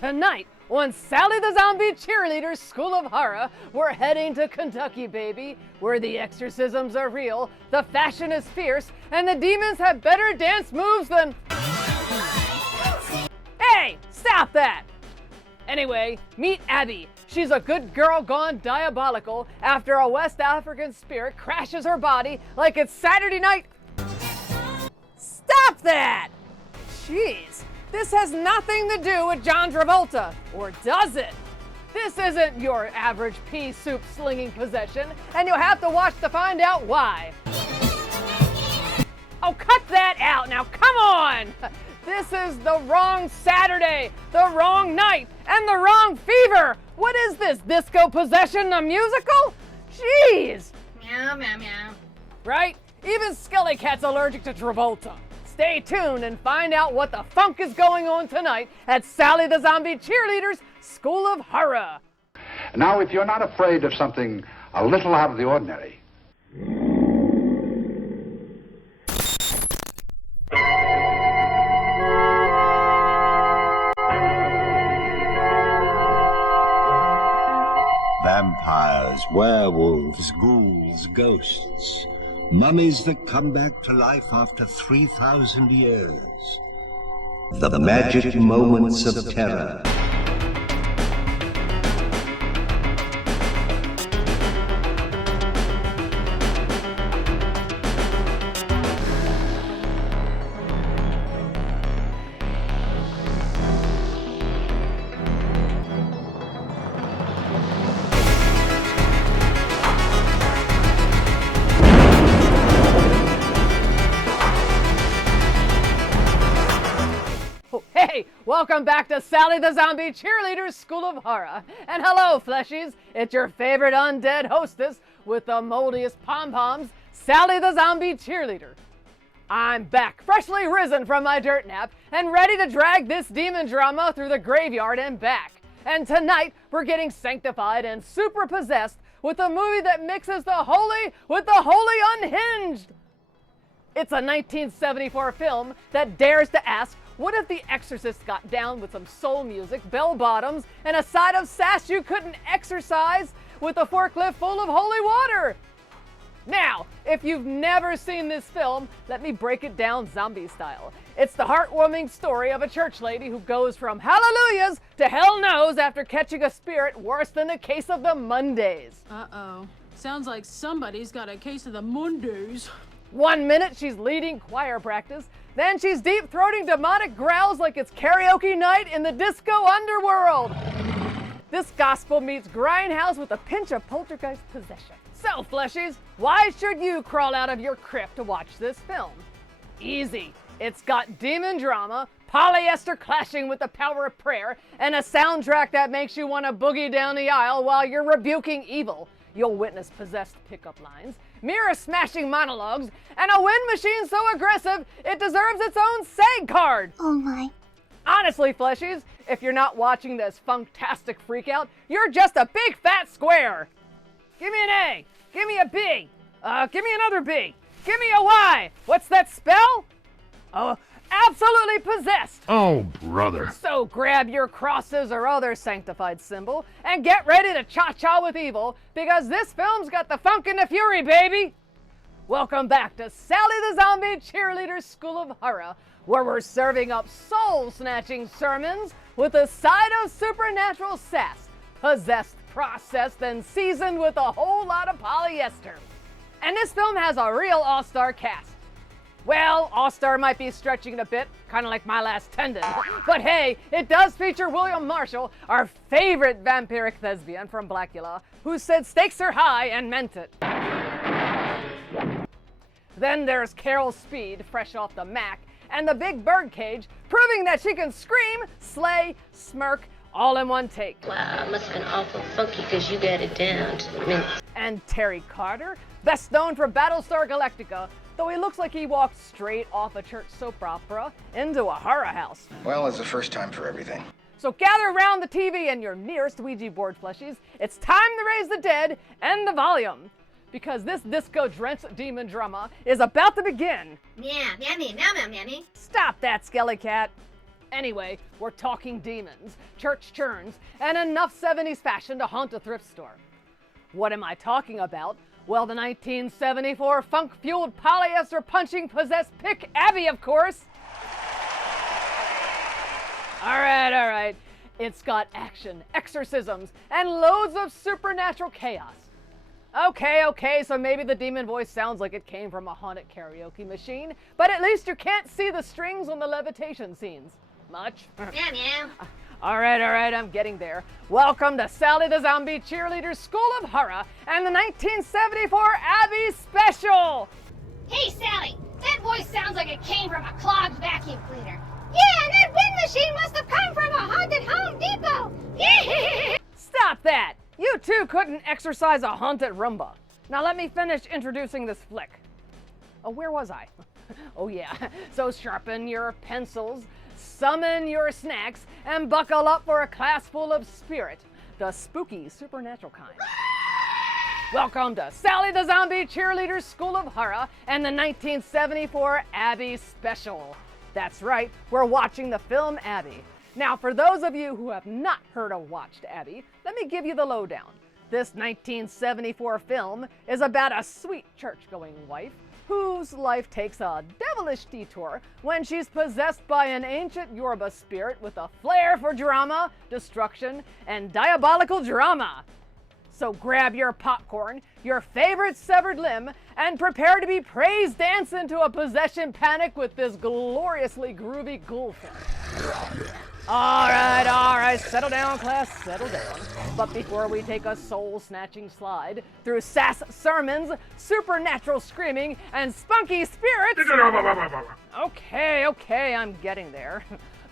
Tonight, on Sally the Zombie Cheerleader School of Horror, we're heading to Kentucky, baby, where the exorcisms are real, the fashion is fierce, and the demons have better dance moves than... Hey, stop that! Anyway, meet Abby. She's a good girl gone diabolical after a West African spirit crashes her body like it's Saturday night. Stop that! Jeez, this has nothing to do with John Travolta, or does it? This isn't your average pea soup slinging possession, and you'll have to watch to find out why. Oh, cut that out now, come on! This is the wrong Saturday, the wrong night, and the wrong fever! What is this, Disco Possession, a musical? Jeez! Meow, meow, meow. Right? Even SkeleKat's allergic to Travolta. Stay tuned and find out what the funk is going on tonight at Sally the Zombie Cheerleader's School of Horror. Now, if you're not afraid of something a little out of the ordinary, vampires, werewolves, ghouls, ghosts, mummies that come back to life after 3,000 years. The magic moments of terror. Hey, welcome back to Sally the Zombie Cheerleader's School of Horror. And hello, fleshies. It's your favorite undead hostess with the moldiest pom-poms, Sally the Zombie Cheerleader. I'm back, freshly risen from my dirt nap, and ready to drag this demon drama through the graveyard and back. And tonight, we're getting sanctified and super possessed with a movie that mixes the holy with the wholly unhinged. It's a 1974 film that dares to ask, what if the Exorcist got down with some soul music, bell bottoms, and a side of sass you couldn't exercise with a forklift full of holy water? Now, if you've never seen this film, let me break it down zombie style. It's the heartwarming story of a church lady who goes from hallelujahs to hell no's after catching a spirit worse than a case of the Mondays. Uh-oh. Sounds like somebody's got a case of the Mondays. 1 minute she's leading choir practice, then she's deep-throating demonic growls like it's karaoke night in the disco underworld. This gospel meets grindhouse with a pinch of poltergeist possession. So, fleshies, why should you crawl out of your crypt to watch this film? Easy. It's got demon drama, polyester clashing with the power of prayer, and a soundtrack that makes you want to boogie down the aisle while you're rebuking evil. You'll witness possessed pickup lines, mirror-smashing monologues, and a wind machine so aggressive it deserves its own SAG card. Oh my. Honestly, fleshies, if you're not watching this funktastic freakout, you're just a big fat square. Give me an A. Give me a B. Give me another B. Give me a Y. What's that spell? Oh, absolutely possessed. Oh, brother. So grab your crosses or other sanctified symbol and get ready to cha-cha with evil, because this film's got the funk and the fury, baby. Welcome back to Sally the Zombie Cheerleader School of Horror, where we're serving up soul-snatching sermons with a side of supernatural sass, possessed, processed, and seasoned with a whole lot of polyester. And this film has a real all-star cast. Well, all-star might be stretching it a bit, kind of like my last tendon. But hey, it does feature William Marshall, our favorite vampiric thespian from Blackula, who said stakes are high and meant it. Then there's Carol Speed, fresh off the Mac, and the big birdcage, proving that she can scream, slay, smirk, all in one take. Wow, it must have been awful funky because you got it down to the minute. And Terry Carter, best known for Battlestar Galactica, though he looks like he walked straight off a church soap opera into a horror house. Well, it's the first time for everything. So gather around the TV and your nearest Ouija board, fleshies. It's time to raise the dead and the volume, because this disco-drenched demon drama is about to begin. Meow, meow, meow, meow, meow, meow. Stop that, SkeleKat. Anyway, we're talking demons, church churns, and enough 70s fashion to haunt a thrift store. What am I talking about? Well, the 1974 funk-fueled polyester-punching possessed pick Abby, of course. All right. It's got action, exorcisms, and loads of supernatural chaos. Okay, so maybe the demon voice sounds like it came from a haunted karaoke machine, but at least you can't see the strings on the levitation scenes. Much? Yeah. All right, I'm getting there. Welcome to Sally the Zombie Cheerleader School of Horror and the 1974 Abby Special! Hey, Sally, that voice sounds like it came from a clogged vacuum cleaner. Yeah, and that wind machine must have come from a haunted Home Depot. Stop that! You too couldn't exorcise a haunted Roomba. Now let me finish introducing this flick. Oh, where was I? Oh yeah, so sharpen your pencils, summon your snacks, and buckle up for a class full of spirit, the spooky supernatural kind. Welcome to Sally the Zombie Cheerleader School of Horror and the 1974 Abby Special. That's right, we're watching the film Abby. Now, for those of you who have not heard or watched Abby, let me give you the lowdown. This 1974 film is about a sweet church-going wife whose life takes a devilish detour when she's possessed by an ancient Yoruba spirit with a flair for drama, destruction, and diabolical drama. So grab your popcorn, your favorite severed limb, and prepare to be praise dance into a possession panic with this gloriously groovy ghoul film. All right, settle down, class, settle down. But before we take a soul-snatching slide through sass sermons, supernatural screaming, and spunky spirits... Okay, I'm getting there.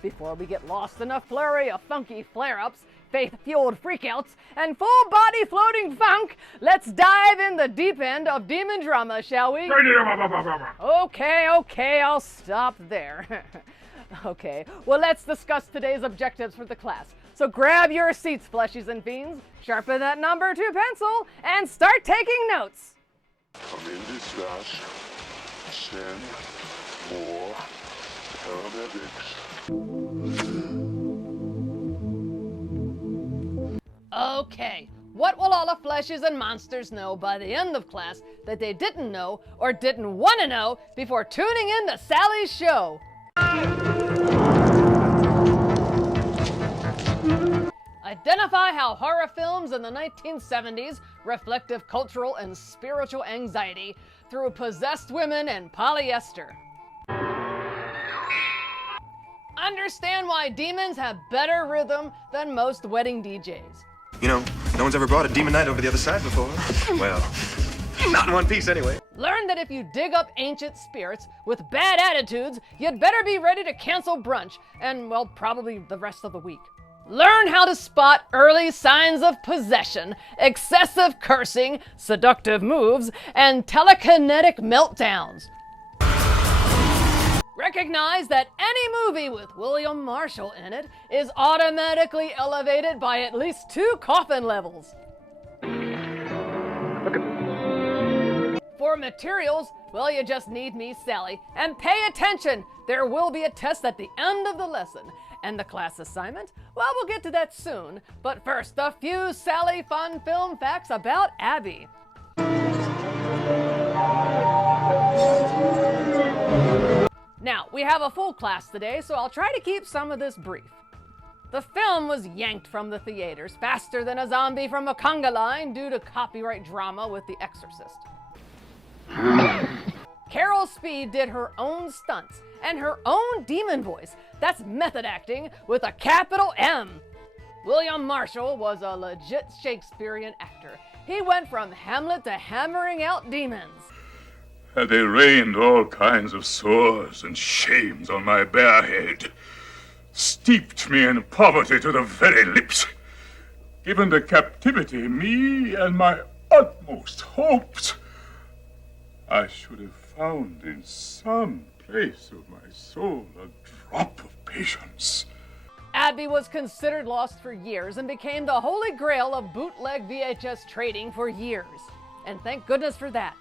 Before we get lost in a flurry of funky flare-ups, faith-fueled freakouts, and full-body floating funk, let's dive in the deep end of demon drama, shall we? Okay, I'll stop there. Okay, well, let's discuss today's objectives for the class. So grab your seats, fleshies and fiends, sharpen that number 2 pencil, and start taking notes. Come in dispatch. Send more paramedics. Okay, what will all the fleshies and monsters know by the end of class that they didn't know or didn't want to know before tuning in to Sally's show? Identify how horror films in the 1970s reflected cultural and spiritual anxiety through possessed women and polyester. Understand why demons have better rhythm than most wedding DJs. You know, no one's ever brought a demon knight over the other side before. Well, not in one piece anyway. Learn that if you dig up ancient spirits with bad attitudes, you'd better be ready to cancel brunch and, well, probably the rest of the week. Learn how to spot early signs of possession, excessive cursing, seductive moves, and telekinetic meltdowns. Recognize that any movie with William Marshall in it is automatically elevated by at least 2 coffin levels. For materials, well, you just need me, Sally. And pay attention, there will be a test at the end of the lesson. And the class assignment? Well, we'll get to that soon. But first, a few Sally fun film facts about Abby. Now, we have a full class today, so I'll try to keep some of this brief. The film was yanked from the theaters faster than a zombie from a conga line due to copyright drama with The Exorcist. Carol Speed did her own stunts and her own demon voice. That's method acting with a capital M. William Marshall was a legit Shakespearean actor. He went from Hamlet to hammering out demons. They rained all kinds of sores and shames on my bare head, steeped me in poverty to the very lips, given to captivity me and my utmost hopes. I should have found in some place of my soul a drop of patience. Abby was considered lost for years and became the holy grail of bootleg VHS trading for years. And thank goodness for that.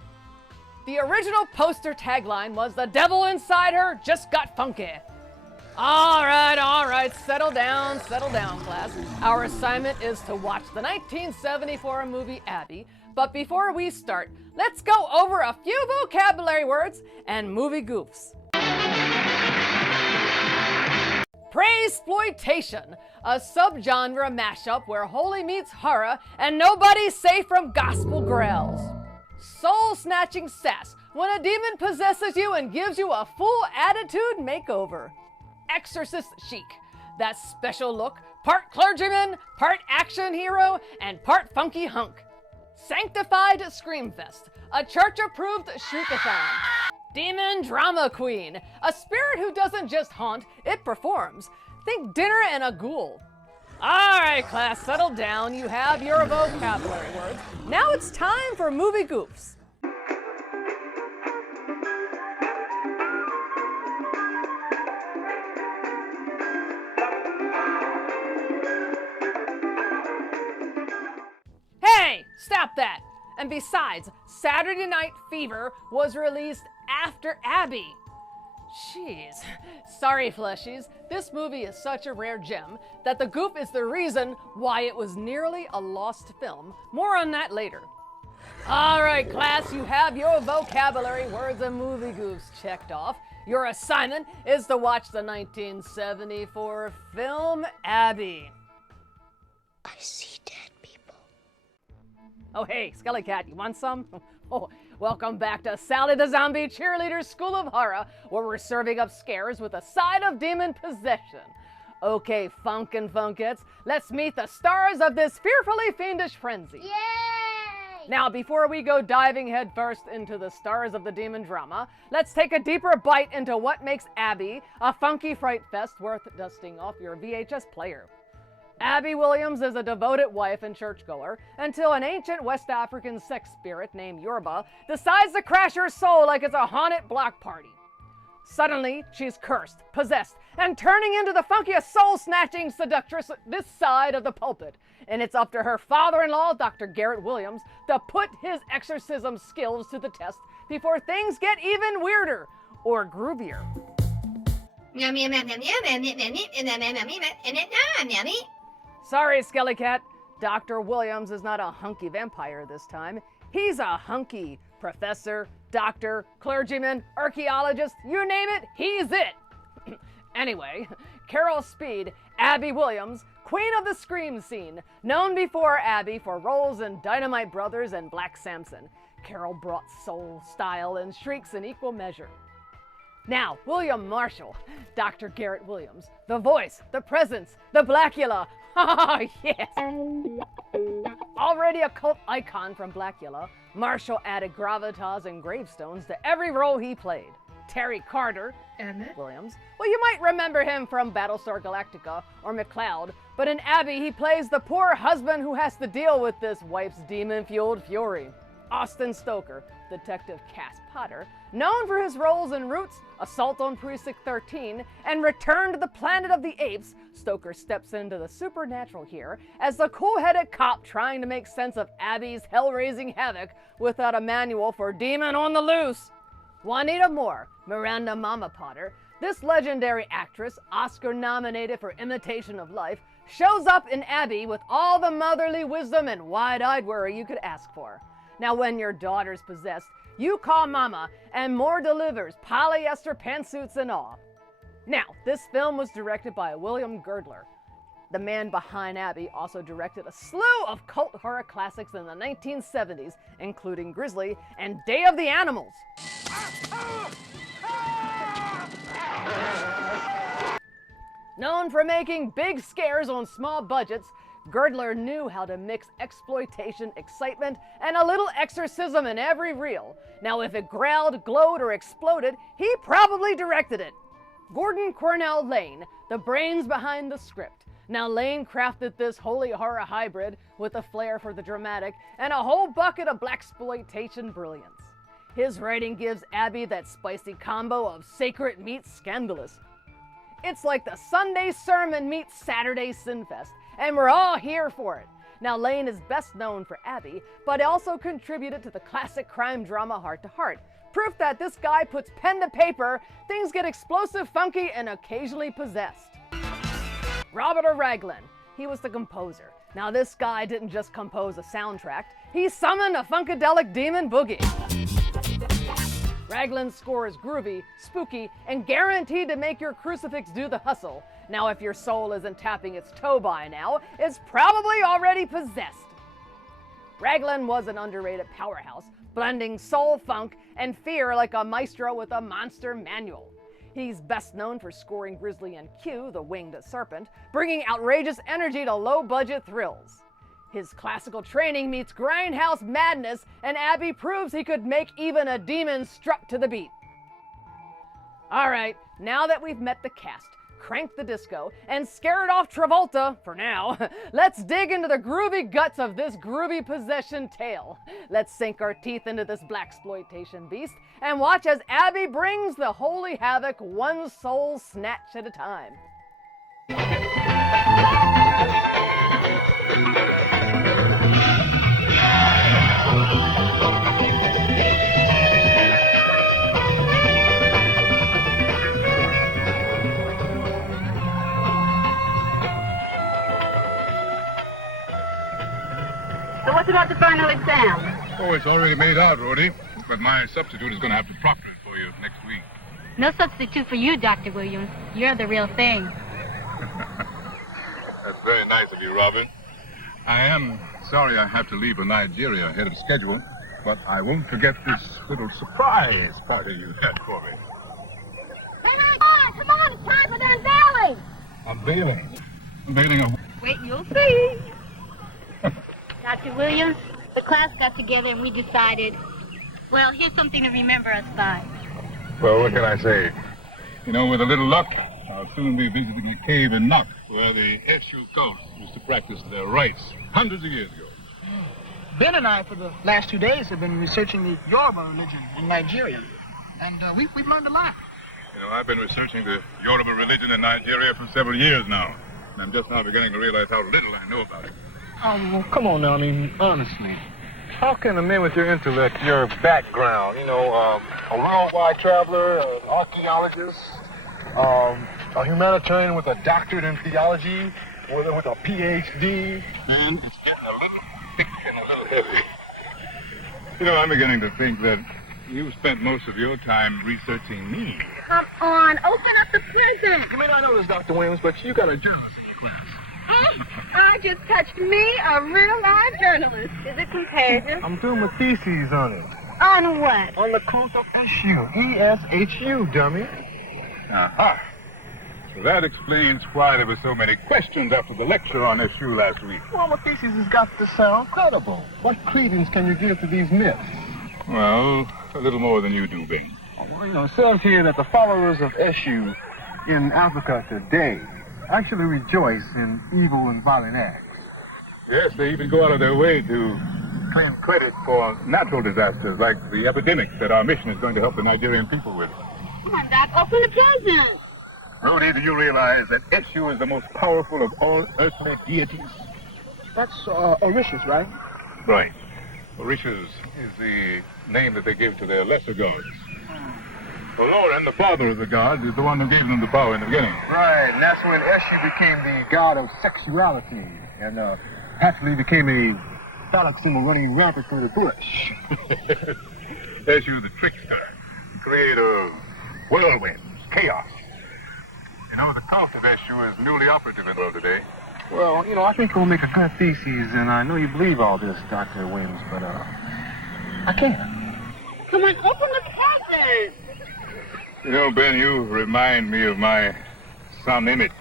The original poster tagline was "The devil inside her just got funky." All right, settle down, class. Our assignment is to watch the 1974 movie Abby, but before we start, let's go over a few vocabulary words and movie goofs. Praise-ploitation, a subgenre mashup where holy meets horror and nobody's safe from gospel growls. Soul-snatching sass, when a demon possesses you and gives you a full attitude makeover. Exorcist chic, that special look, part clergyman, part action hero, and part funky hunk. Sanctified screamfest, a church-approved shootathon. Demon drama queen, a spirit who doesn't just haunt, it performs. Think dinner and a ghoul. All right, class, settle down. You have your vocabulary words. Now it's time for movie goofs. Hey, stop that. And besides, Saturday Night Fever was released after Abby. Jeez. Sorry, fleshies. This movie is such a rare gem that the goof is the reason why it was nearly a lost film. More on that later. All right, class, you have your vocabulary words and movie goofs checked off. Your assignment is to watch the 1974 film Abby. I see dead people. Oh, hey, SkeleKat, you want some? Oh, welcome back to Sally the Zombie Cheerleader School of Horror, where we're serving up scares with a side of demon possession. Okay, funk and funkettes, let's meet the stars of this fearfully fiendish frenzy. Yay! Now, before we go diving headfirst into the stars of the demon drama, let's take a deeper bite into what makes Abby a funky fright fest worth dusting off your VHS player. Abby Williams is a devoted wife and churchgoer until an ancient West African sex spirit named Yoruba decides to crash her soul like it's a haunted block party. Suddenly, she's cursed, possessed, and turning into the funkiest soul-snatching seductress this side of the pulpit. And it's up to her father-in-law, Dr. Garrett Williams, to put his exorcism skills to the test before things get even weirder or groovier. Sorry, SkeleKat. Dr. Williams is not a hunky vampire this time. He's a hunky professor, doctor, clergyman, archaeologist, you name it, he's it. Anyway, Carol Speed, Abby Williams, queen of the scream scene, known before Abby for roles in Dynamite Brothers and Black Samson. Carol brought soul, style, and shrieks in equal measure. Now, William Marshall, Dr. Garrett Williams, the voice, the presence, the Blackula. Oh, yes. Already a cult icon from Blackula, Marshall added gravitas and gravestones to every role he played. Terry Carter, Emmett Williams. Well, you might remember him from Battlestar Galactica or McCloud, but in Abby, he plays the poor husband who has to deal with this wife's demon-fueled fury. Austin Stoker, Detective Cass Potter, known for his roles in Roots, Assault on Precinct 13, and Return to the Planet of the Apes, Stoker steps into the supernatural here as the cool-headed cop trying to make sense of Abby's hell-raising havoc without a manual for demon on the loose. Juanita Moore, Miranda Mama Potter, this legendary actress, Oscar-nominated for Imitation of Life, shows up in Abby with all the motherly wisdom and wide-eyed worry you could ask for. Now, when your daughter's possessed, you call Mama, and Moore delivers polyester pantsuits and all. Now, this film was directed by William Girdler. The man behind Abby also directed a slew of cult horror classics in the 1970s, including Grizzly and Day of the Animals. Known for making big scares on small budgets, Girdler knew how to mix exploitation, excitement, and a little exorcism in every reel. Now, if it growled, glowed, or exploded, he probably directed it. Gordon Cornell Lane, the brains behind the script. Now, Lane crafted this holy horror hybrid with a flair for the dramatic and a whole bucket of blaxploitation brilliance. His writing gives Abby that spicy combo of sacred meets scandalous. It's like the Sunday sermon meets Saturday Sinfest, and we're all here for it. Now, Lane is best known for Abby, but also contributed to the classic crime drama Heart to Heart, Proof that this guy puts pen to paper, things get explosive, funky, and occasionally possessed. Robert Raglan. He was the composer. Now this guy didn't just compose a soundtrack, he summoned a funkadelic demon boogie. Raglan's score is groovy, spooky, and guaranteed to make your crucifix do the hustle. Now if your soul isn't tapping its toe by now, it's probably already possessed. Raglan was an underrated powerhouse, blending soul, funk, and fear like a maestro with a monster manual. He's best known for scoring Grizzly and Q, the winged serpent, bringing outrageous energy to low-budget thrills. His classical training meets grindhouse madness, and Abbey proves he could make even a demon strut to the beat. All right, now that we've met the cast, cranked the disco, and scared off Travolta, for now, let's dig into the groovy guts of this groovy possession tale. Let's sink our teeth into this blaxploitation beast and watch as Abbey brings the holy havoc one soul snatch at a time. So what's about the final exam? Oh, it's already made out, Rhodey. But my substitute is going to have to proctor it for you next week. No substitute for you, Dr. Williams. You're the real thing. That's very nice of you, Robin. I am sorry I have to leave for Nigeria ahead of schedule, but I won't forget this little surprise party you had for me. Hey, come on, it's time for the unveiling. Unveiling? Unveiling of... Wait, you'll see. Dr. Williams, the class got together and we decided, well, here's something to remember us by. Well, what can I say? You know, with a little luck, I'll soon be visiting a cave in Nok, where the SU cult used to practice their rites hundreds of years ago. Ben and I, for the last 2 days, have been researching the Yoruba religion in Nigeria. And we've learned a lot. You know, I've been researching the Yoruba religion in Nigeria for several years now. And I'm just now beginning to realize how little I know about it. Well, come on now, I mean, honestly. How can a man with your intellect, your background, you know, a worldwide traveler, an archaeologist, a humanitarian with a doctorate in theology, with a PhD? And it's getting a little thick and a little heavy. You know, I'm beginning to think that you spent most of your time researching me. Come on, open up the present. You may not know this, Dr. Williams, but you got a journalist in your class. I just touched me, a real live journalist. Is it comparative? I'm doing my theses on it. On what? On the cult of Eshu. E-S-H-U, dummy. Aha. So that explains why there were so many questions after the lecture on Eshu last week. Well, my thesis has got to sound credible. What credence can you give to these myths? Well, a little more than you do, Ben. Well, you know, it says here that the followers of Eshu in Africa today actually rejoice in evil and violent acts. Yes, they even go out of their way to claim credit for natural disasters like the epidemic that our mission is going to help the Nigerian people with. Come on, Doc, open the present. Rhodey, do you realize that Eshu is the most powerful of all earthly deities? That's Orishas, right? Right. Orishas is the name that they give to their lesser gods. Loren, the father of the gods, is the one who gave them the power in the beginning. Right, and that's when Eshu became the god of sexuality, and actually became a phallic symbol running rampant through the bush. Eshu the trickster, creator of whirlwinds, chaos. You know, the cult of Eshu is newly operative in the world today. Well, you know, I think we'll make a good thesis, and I know you believe all this, Dr. Williams, but I can't. Come on, open the present. You know, Ben, you remind me of my son Emmett.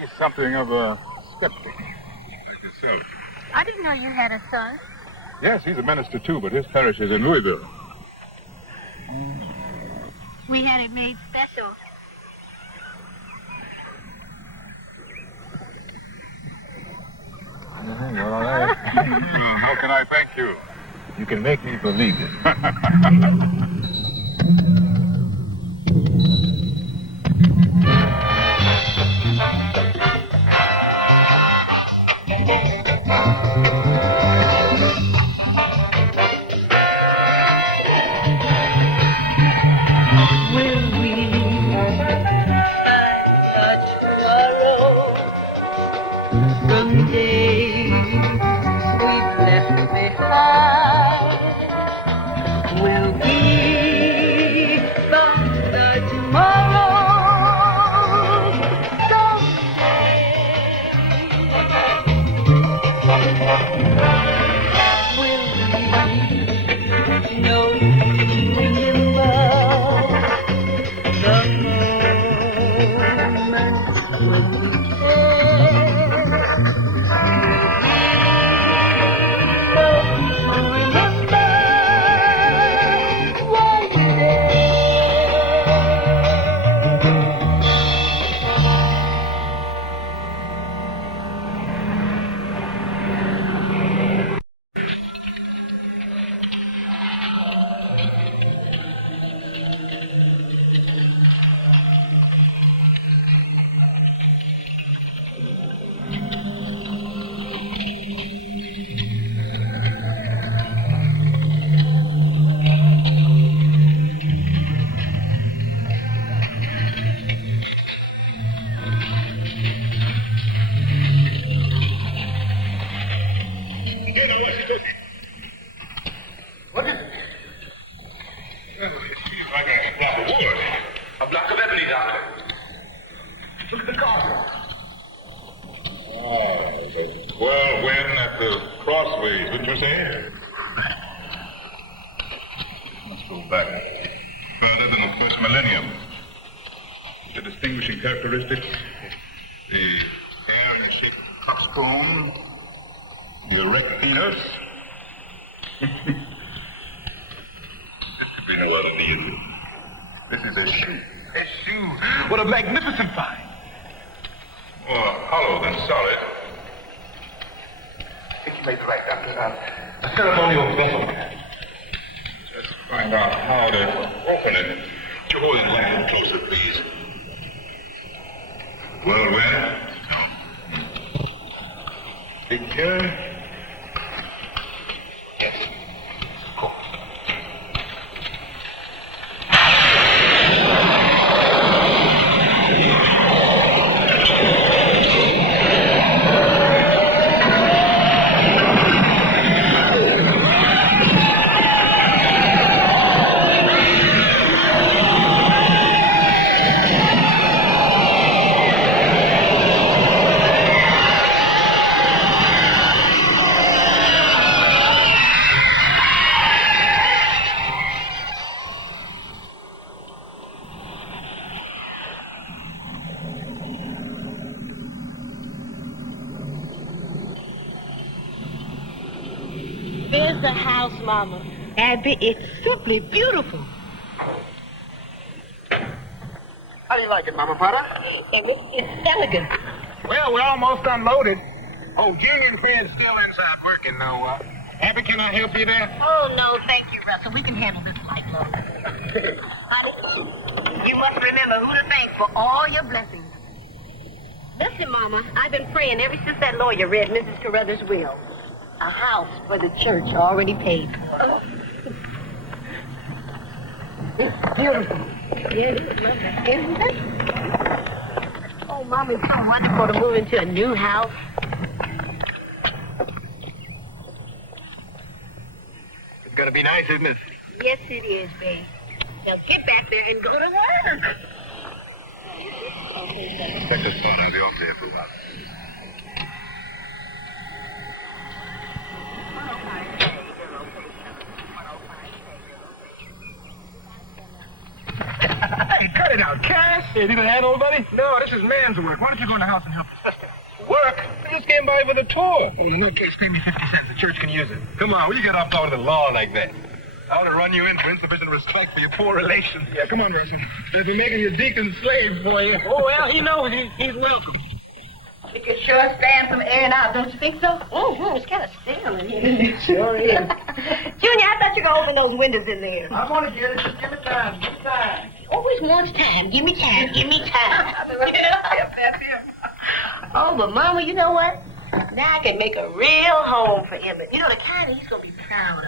He's something of a skeptic, like yourself. I didn't know you had a son. Yes, he's a minister too, but his parish is in Louisville. We had it made special. Well, how can I thank you? You can make me believe it. Someday we've left behind will be the tomorrow. Characteristics, the hair in the shape of a cock's comb, the erect penis. This could be no other deal. This is a shoe. A shoe? What a magnificent find. Well, hollow than solid. I think you made the right, Doctor. A ceremonial vessel. Let's find out how to open it. Would you hold it a little closer, please? Well, picture. Yes, of course. There's the house, Mama. Abby, it's simply beautiful. How do you like it, Mama Potter? It's elegant. Well, we're almost unloaded. Oh, Junior and Fred's still inside working, though. Abby, can I help you there? Oh, no, thank you, Russell. We can handle this light load. Honey, you must remember who to thank for all your blessings. Listen, Mama, I've been praying ever since that lawyer read Mrs. Carruthers' will. A house for the church already paid for. It's beautiful. Yeah, it is lovely, isn't it? Oh, Mom, it's so wonderful to move into a new house. It's gonna be nice, isn't it? Yes, it is, babe. Now get back there and go to work. Take this phone and be off there for a while. Hey, cut it out, Cash. Hey, did it handle, buddy? No, this is man's work. Why don't you go in the house and help your sister? Work? I just came by for the tour. Oh, in that case, pay me 50 cents. The church can use it. Come on, will you get off talking to the law like that? I want to run you in for insufficient respect for your poor relations. Yeah, come on, Russell. They've been making you deacon slave for you. Oh, well, he knows he's welcome. It could sure stand some airing out, don't you think so? Oh, it's kind of stale in here. It sure is. Junior, I thought you were going to open those windows in there. I'm going to get it. Just give me time. Give me time. Always wants time. Give me time. Give me time. Oh, but Mama, you know what? Now I can make a real home for Emmett. You know, the kind he's going to be proud of.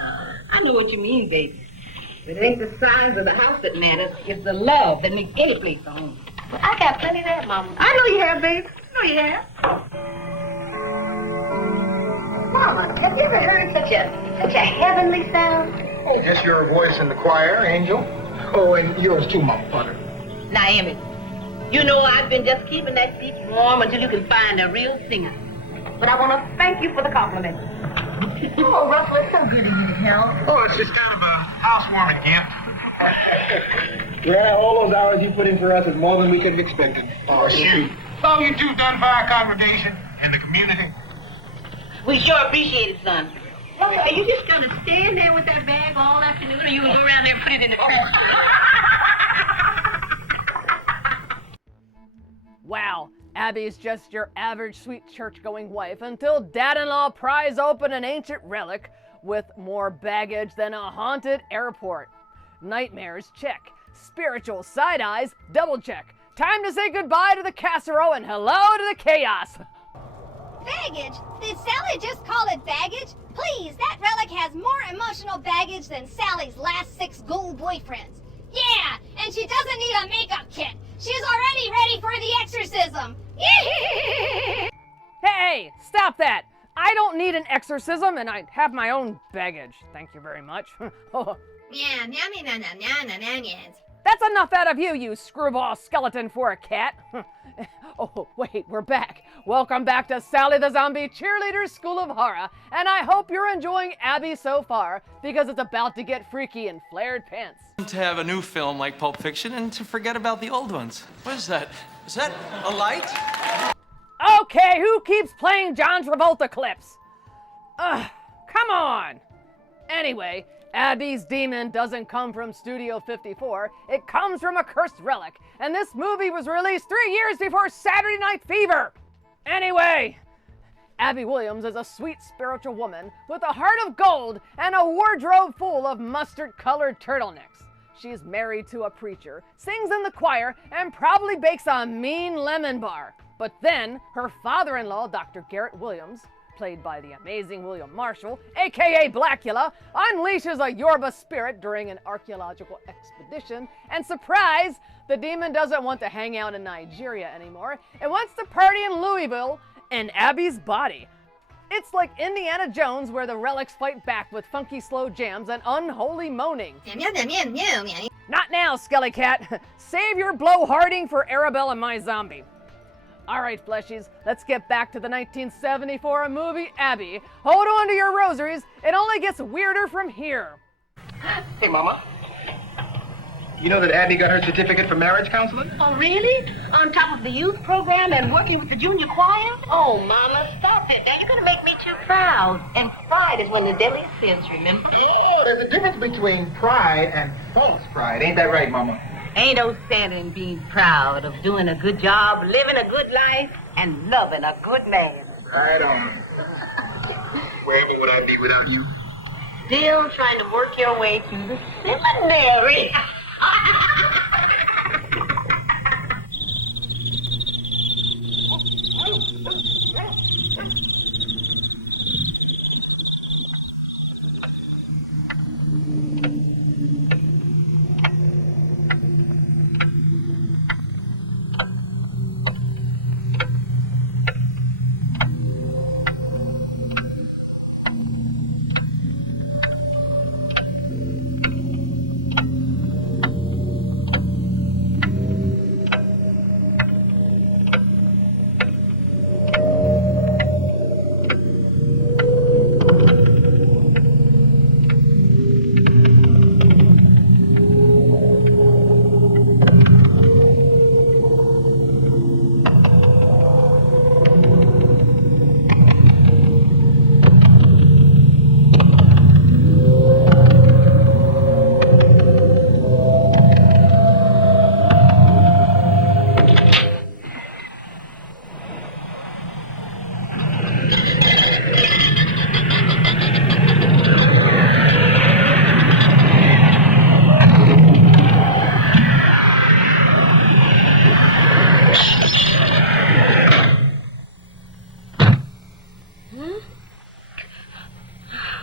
I know what you mean, baby. It ain't the size of the house that matters. It's the love that makes any place a home. Well, I got plenty of that, Mama. I know you have, babe. I know you have. ever heard such a heavenly sound? Oh, just your voice in the choir, Angel. Oh, and yours too, Mama Potter. Now, Emmett, you know I've been just keeping that seat warm until you can find a real singer. But I want to thank you for the compliment. Oh, Russell, it's so good of you to help. Oh, it's just kind of a housewarming gift. Well, all those hours you put in for us is more than we could have expected. Oh, shoot. All you two done for our congregation and the community. We sure appreciate it, son. Russell, are you just going to stand there with that bag all afternoon, or you can go around there and put it in the trash? Wow, Abby's just your average sweet church-going wife until Dad-in-law pries open an ancient relic with more baggage than a haunted airport. Nightmares, check. Spiritual side-eyes, double-check. Time to say goodbye to the casserole and hello to the chaos. Baggage? Did Sally just call it baggage? Please, that relic has more emotional baggage than Sally's last 6 ghoul boyfriends. Yeah, and she doesn't need a makeup kit. She's already ready for the exorcism. Hey, stop that. I don't need an exorcism and I have my own baggage. Thank you very much. That's enough out of you, you screwball skeleton for a cat. Oh, wait, we're back. Welcome back to Sally the Zombie Cheerleader's School of Horror, and I hope you're enjoying Abby so far, because it's about to get freaky in flared pants. To have a new film like Pulp Fiction and to forget about the old ones. What is that? Is that a light? Okay, who keeps playing John Travolta clips? Come on. Anyway, Abby's demon doesn't come from Studio 54, it comes from a cursed relic, and this movie was released 3 years before Saturday Night Fever! Anyway, Abby Williams is a sweet spiritual woman with a heart of gold and a wardrobe full of mustard-colored turtlenecks. She's married to a preacher, sings in the choir, and probably bakes a mean lemon bar. But then, her father-in-law, Dr. Garrett Williams, played by the amazing William Marshall, aka Blackula, unleashes a Yoruba spirit during an archaeological expedition, and surprise, the demon doesn't want to hang out in Nigeria anymore, and wants to party in Louisville in Abby's body. It's like Indiana Jones, where the relics fight back with funky slow jams and unholy moaning. Not now, SkeleKat. Save your blowharding for Arabelle and my zombie. All right, fleshies, let's get back to the 1974 movie Abby. Hold on to your rosaries. It only gets weirder from here. Hey, Mama. You know that Abby got her certificate for marriage counseling? Oh, really? On top of the youth program and working with the junior choir? Oh, Mama, stop it. Now you're going to make me too proud. And pride is one of the deadliest sins, remember? Oh, there's a difference between pride and false pride. Ain't that right, Mama? Ain't no sin in being proud of doing a good job, living a good life, and loving a good man. Right on. Wherever would I be without you? Still trying to work your way through the seminary.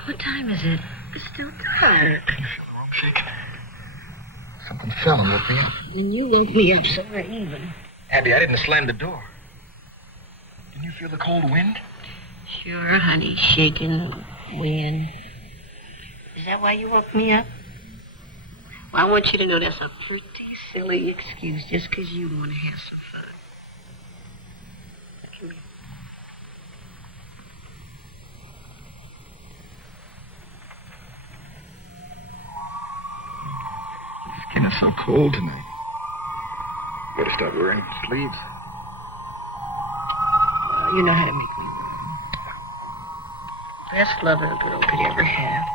What time is it? It's still dark. Something fell and woke me up. And you woke me up so even. Abby, I didn't slam the door. Didn't you feel the cold wind? Sure, honey, shaking. When? Is that why you woke me up? Well, I want you to know that's a pretty silly excuse just because you want to have some fun. Come here. The skin is so cold tonight. Better start wearing sleeves. You know how to make me warm. Best lover a girl could ever have.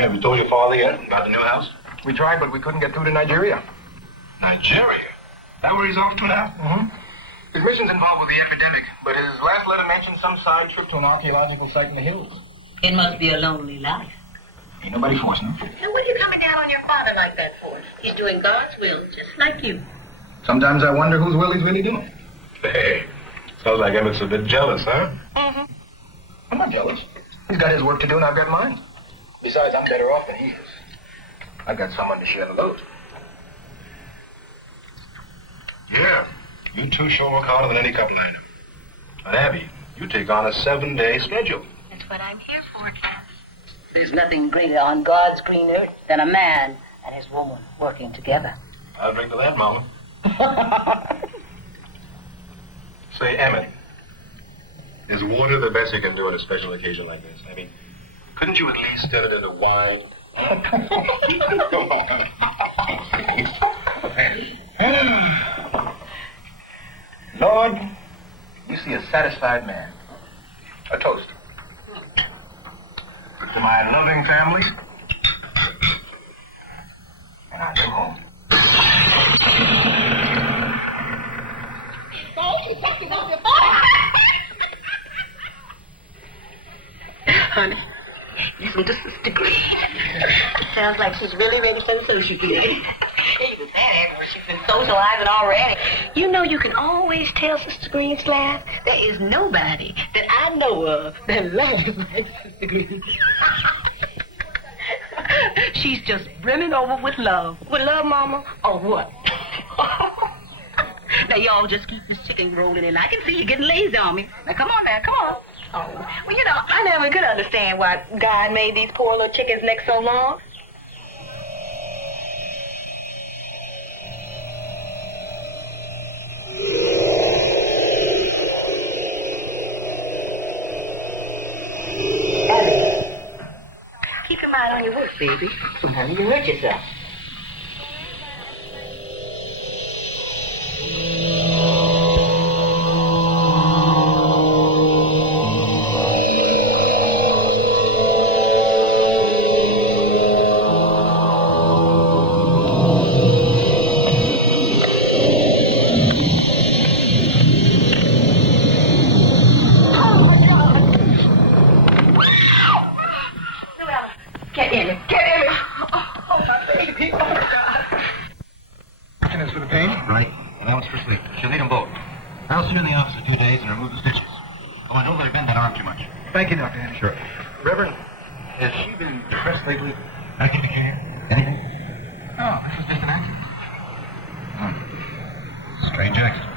Have you told your father yet about the new house? We tried, but we couldn't get through to Nigeria. Nigeria? That where he's off to now? Mm-hmm. His mission's involved with the epidemic, but his last letter mentioned some side trip to an archaeological site in the hills. It must be a lonely life. Ain't nobody forcing him. Now, what are you coming down on your father like that for? He's doing God's will, just like you. Sometimes I wonder whose will he's really doing. Hey, sounds like Emmett's a bit jealous, huh? Mm-hmm. I'm not jealous. He's got his work to do and I've got mine. Besides, I'm better off than he is. I've got someone to share the load. Yeah, you two sure work harder than any couple I know. And Abby, you take on a 7-day schedule. That's what I'm here for, Cass. There's nothing greater on God's green earth than a man and his woman working together. I'll drink to that, Mama. Say, Emmett, is water the best you can do on a special occasion like this? I mean, couldn't you at least stir it into wine? Lord, you see a satisfied man. A toast. To my loving family. And I go home. Honey, listen to Sister Green. It sounds like she's really ready for the social period. Even that everywhere. She's been socializing already. You know you can always tell Sister Green's laugh. There is nobody that I know of that laughs like Sister Green. She's just brimming over with love. With love, Mama? Or what? Now, y'all just keep the chicken rolling in. I can see you getting lazy on me. Now, come on now, come on. Oh, well, you know, I never could understand why God made these poor little chickens' necks so long. Keep your mind on your work, baby. Sometimes you can hurt yourself. Get in it. Get in it. Oh, my baby. Oh, my God. And it's for the pain? Right. And that one's for sleep. She'll need them both. I'll sit in the office in 2 days and remove the stitches. Oh, and don't let her bend that arm too much. Thank you, Doctor. Sure. Reverend, has she been depressed lately? Nothing to care? Anything? No, this is just an accident. Strange accident.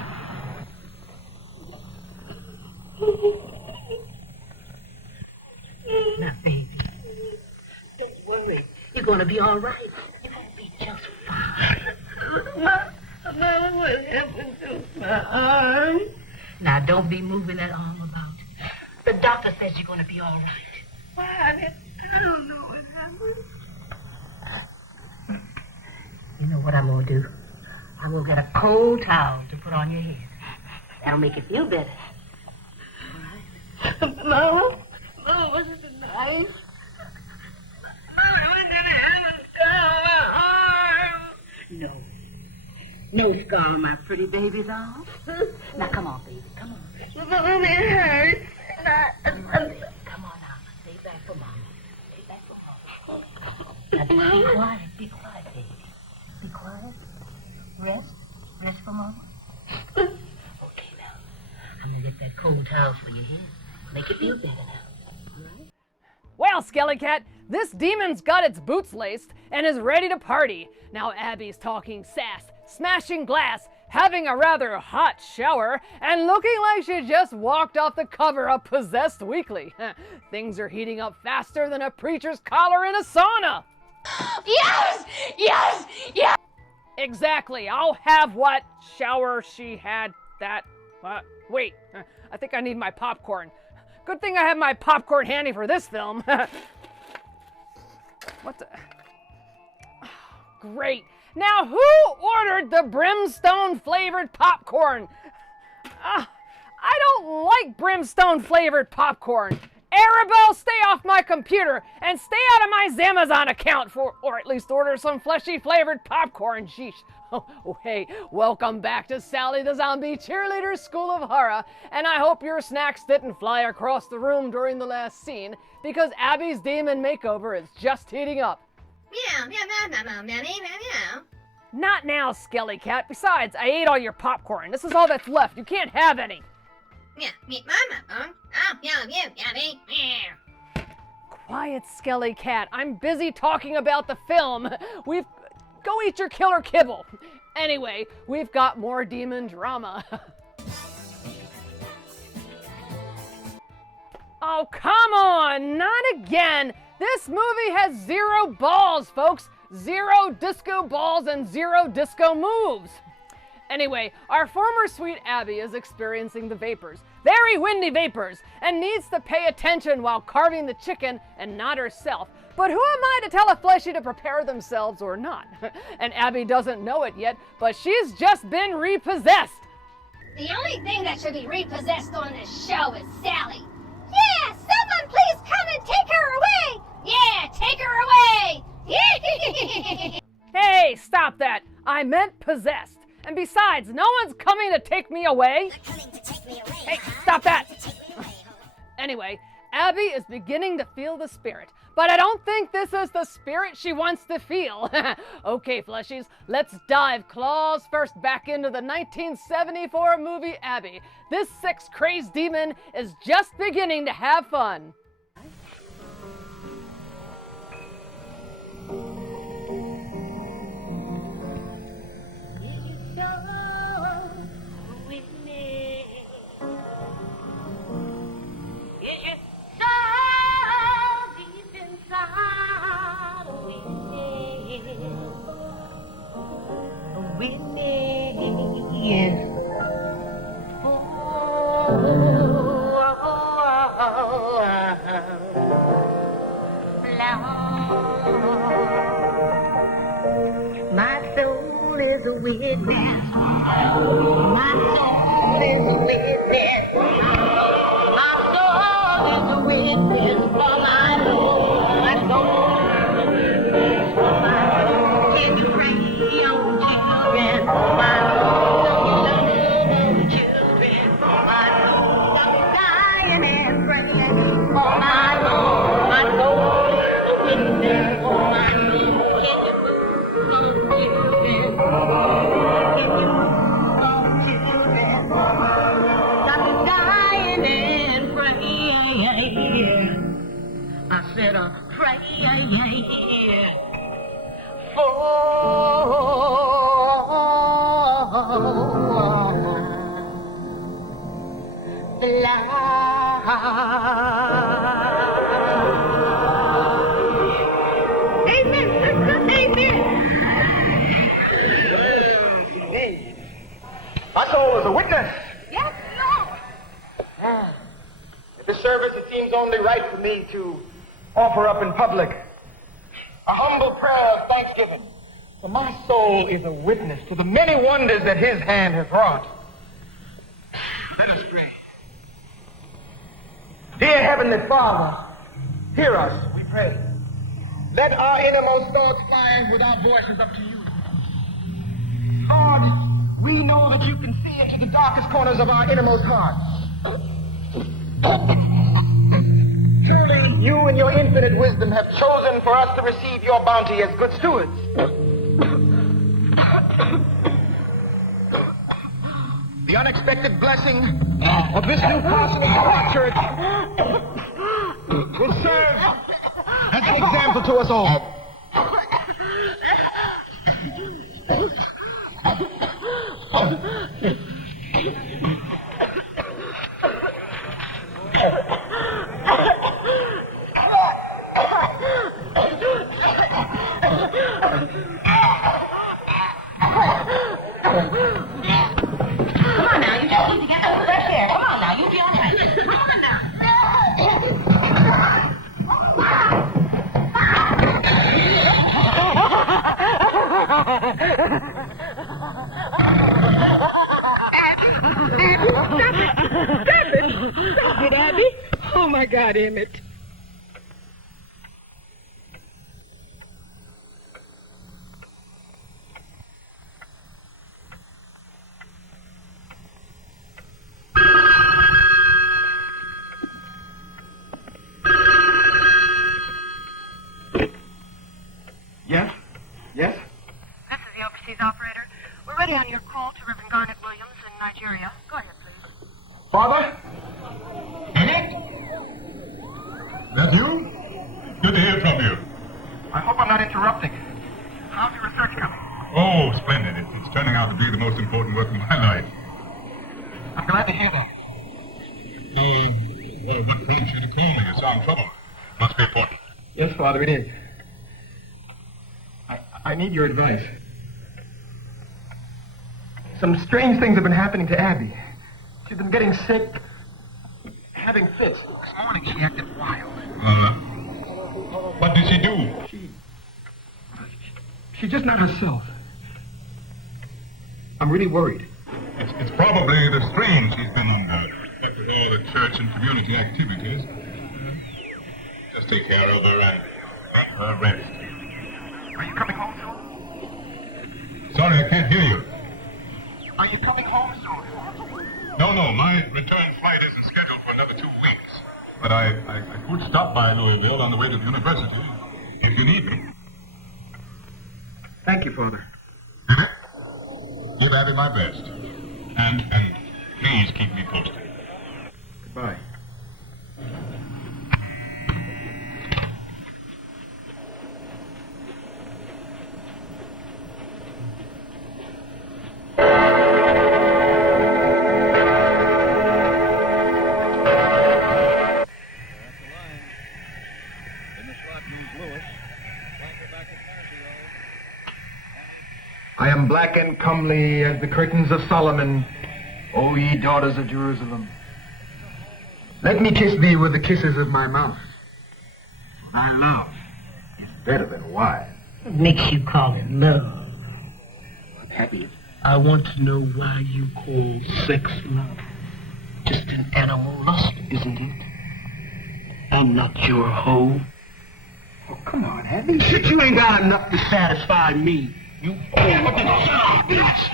Now, baby, don't worry. You're going to be all right. You're going to be just fine. Mama, what happened to my arm? Now, don't be moving that arm about. The doctor says you're going to be all right. Why? I don't know what happened. You know what I'm going to do? I'm going to get a cold towel to put on your head. That'll make you feel better. All right? Mama? Mama, was it the knife? Mama, what did it have a scar on my arm? No. No scar on my pretty baby's arm. Now, come on, baby. Come on. Mama, it hurts. Come on now. Stay back for Mama. Stay back for Mama. Now, be quiet. Be quiet, baby. Be quiet. Rest. Rest for Mama. Okay, now. I'm going to get that cold towel for your head. Make you feel better now. Well, SkeleKat, this demon's got its boots laced and is ready to party. Now Abby's talking sass, smashing glass, having a rather hot shower, and looking like she just walked off the cover of Possessed Weekly. Things are heating up faster than a preacher's collar in a sauna. Yes! Yes! Yes! Exactly. I'll have what shower she had that. Wait, I think I need my popcorn. Good thing I have my popcorn handy for this film. What the? Oh, great. Now, who ordered the brimstone-flavored popcorn? I don't like brimstone-flavored popcorn. Arabelle, stay off my computer and stay out of my Zamazon account or at least order some fleshy-flavored popcorn. Sheesh. Oh, hey, welcome back to Sally the Zombie Cheerleader School of Horror, and I hope your snacks didn't fly across the room during the last scene, because Abby's demon makeover is just heating up. Meow, meow, meow, meow, meow, meow, meow. Not now, SkeleKat. Besides, I ate all your popcorn. This is all that's left. You can't have any. Meow, meow, mama. Oh, meow, meow, meow, meow. Quiet, SkeleKat. I'm busy talking about the film. Go eat your killer kibble. Anyway, we've got more demon drama. Oh, come on, not again. This movie has 0 balls, folks. 0 disco balls and 0 disco moves. Anyway, our former sweet Abby is experiencing the vapors, very windy vapors, and needs to pay attention while carving the chicken and not herself. But who am I to tell a fleshy to prepare themselves or not? And Abby doesn't know it yet, but she's just been repossessed. The only thing that should be repossessed on this show is Sally. Yeah, someone please come and take her away. Yeah, take her away. Hey, stop that. I meant possessed. And besides, no one's coming to take me away. Hey, stop that. Anyway, Abby is beginning to feel the spirit, but I don't think this is the spirit she wants to feel. Okay, fleshies, let's dive claws first back into the 1974 movie Abby. This sex-crazed demon is just beginning to have fun. My soul is a witness. My soul is a witness. My soul is a witness for my Lord. My soul is a witness for my Lord. Can you pray on children for my Lord? Children for my Lord. Dying and praying for my Lord. My soul is a witness for my Lord. I said a prayer for the life. Amen, sister, amen. My soul is a witness. Yes, Lord. At this service, it seems only right for me to offer up in public a humble prayer of thanksgiving. For my soul is a witness to the many wonders that his hand has wrought. Let us pray. Dear Heavenly Father, hear us, we pray. Let our innermost thoughts fly with our voices up to you. Lord, we know that you can see into the darkest corners of our innermost hearts. Truly, you in your infinite wisdom have chosen for us to receive your bounty as good stewards. The unexpected blessing of this new parson of our church will serve as an example to us all. Come on now, you just need to get some fresh air. Come on now, you'll be all right. Come on now. Stop it, Abby. Oh, my God, Emmett. Yes? Yes? This is the overseas operator. We're ready on your call to Reverend Garnet Williams in Nigeria. Go ahead, please. Father? That's you? Good to hear from you. I hope I'm not interrupting. How's your research coming? Oh, splendid. It's turning out to be the most important work of my life. I'm glad to hear that. What prompts you to call me? You sound troubled. Must be important. Yes, Father, it is. I need your advice. Some strange things have been happening to Abby. She's been getting sick, having fits. This morning she acted wild. What did she do? She's just not herself. I'm really worried. It's probably the strain she's been under. After all the church and community activities. Just take care of her and let her rest. Are you coming home soon? Sorry, I can't hear you. Are you coming home soon? No, my return flight isn't scheduled for another 2 weeks. But I could stop by Louisville on the way to the university if you need me. Thank you, Father. Give Abby my best. And please keep me posted. Goodbye. I am black and comely as the curtains of Solomon, O ye daughters of Jerusalem. Let me kiss thee with the kisses of my mouth. My love is better than wine. What makes you call it love? Happy. I want to know why you call sex love. Just an animal lust, isn't it? I'm not your hoe. Oh, come on, Happy. You ain't got enough to satisfy me. You bitch.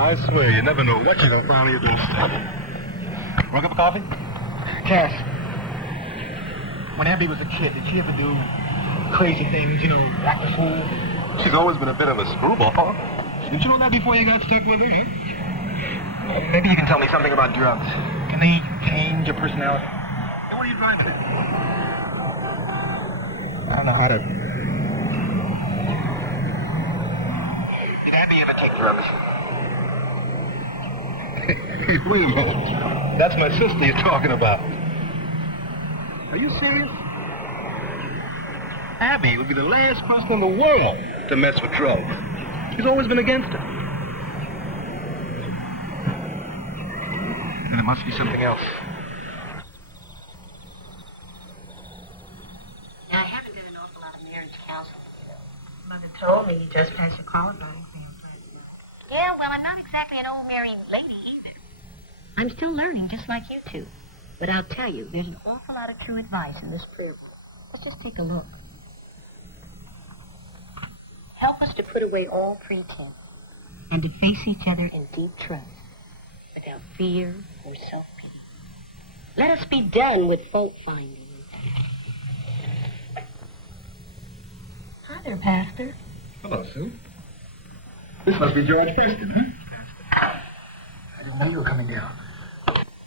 I swear, you never know what you're gonna find on your doorstep. Want a cup of coffee? Cass, when Abby was a kid, did she ever do crazy things, you know, act a fool? She's always been a bit of a screwball. Did you know that before you got stuck with her, huh? Maybe you can tell me something about drugs. Can they change your personality? Hey, what are you driving at? I don't know how to... Did Abby ever take drugs? Hey, wait a minute. That's my sister you're talking about. Are you serious? Abby would be the last person in the world to mess with drugs. She's always been against it. And there must be something else. Now, I haven't done an awful lot of marriage counseling. Mother told me you just passed your qualifying exam. Yeah, well, I'm not exactly an old married lady either. I'm still learning, just like you two. But I'll tell you, there's an awful lot of true advice in this prayer book. Let's just take a look. Help us to put away all pretense and to face each other in deep trust, without fear or self-pity. Let us be done with fault-finding. Hi there, Pastor. Hello, Sue. This must be George Preston, huh? I didn't know you were coming down.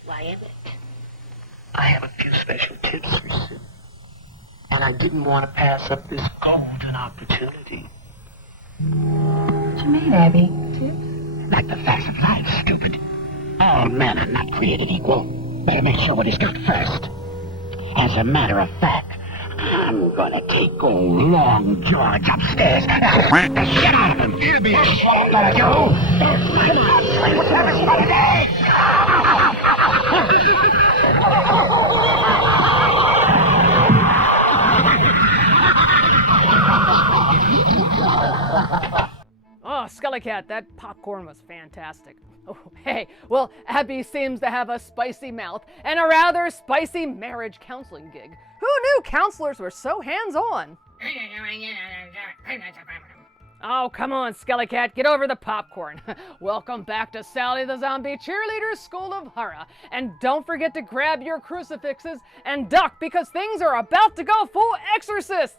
Why, Emmett? I have a few special tips for Sue. And I didn't want to pass up this golden opportunity. What you mean, Abby? Tips? Like the facts of life, stupid. All men are not created equal. Better make sure what he's got first. As a matter of fact, I'm gonna take old Long George upstairs and whack the shit out of him. He'll be a shot like you. Come on, what's happening? Oh, SkeleKat, that popcorn was fantastic. Oh, hey, well, Abby seems to have a spicy mouth and a rather spicy marriage counseling gig. Who knew counselors were so hands-on? Oh, come on, SkeleKat, get over the popcorn. Welcome back to Sally the Zombie Cheerleader's School of Horror. And don't forget to grab your crucifixes and duck because things are about to go full Exorcist.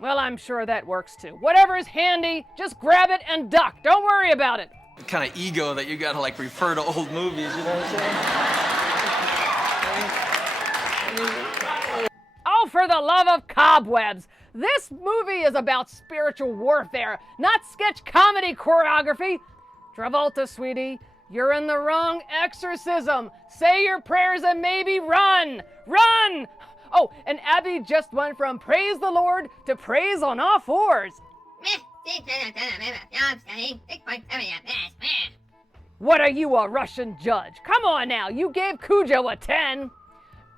Well, I'm sure that works too. Whatever is handy, just grab it and duck. Don't worry about it. Kind of ego that you gotta like refer to old movies, you know what I'm saying? Oh, for the love of cobwebs. This movie is about spiritual warfare, not sketch comedy choreography. Travolta, sweetie, you're in the wrong exorcism. Say your prayers and maybe run. Run! Oh, and Abby just went from praise the Lord to praise on all fours. What are you, a Russian judge? Come on now, you gave Cujo a 10.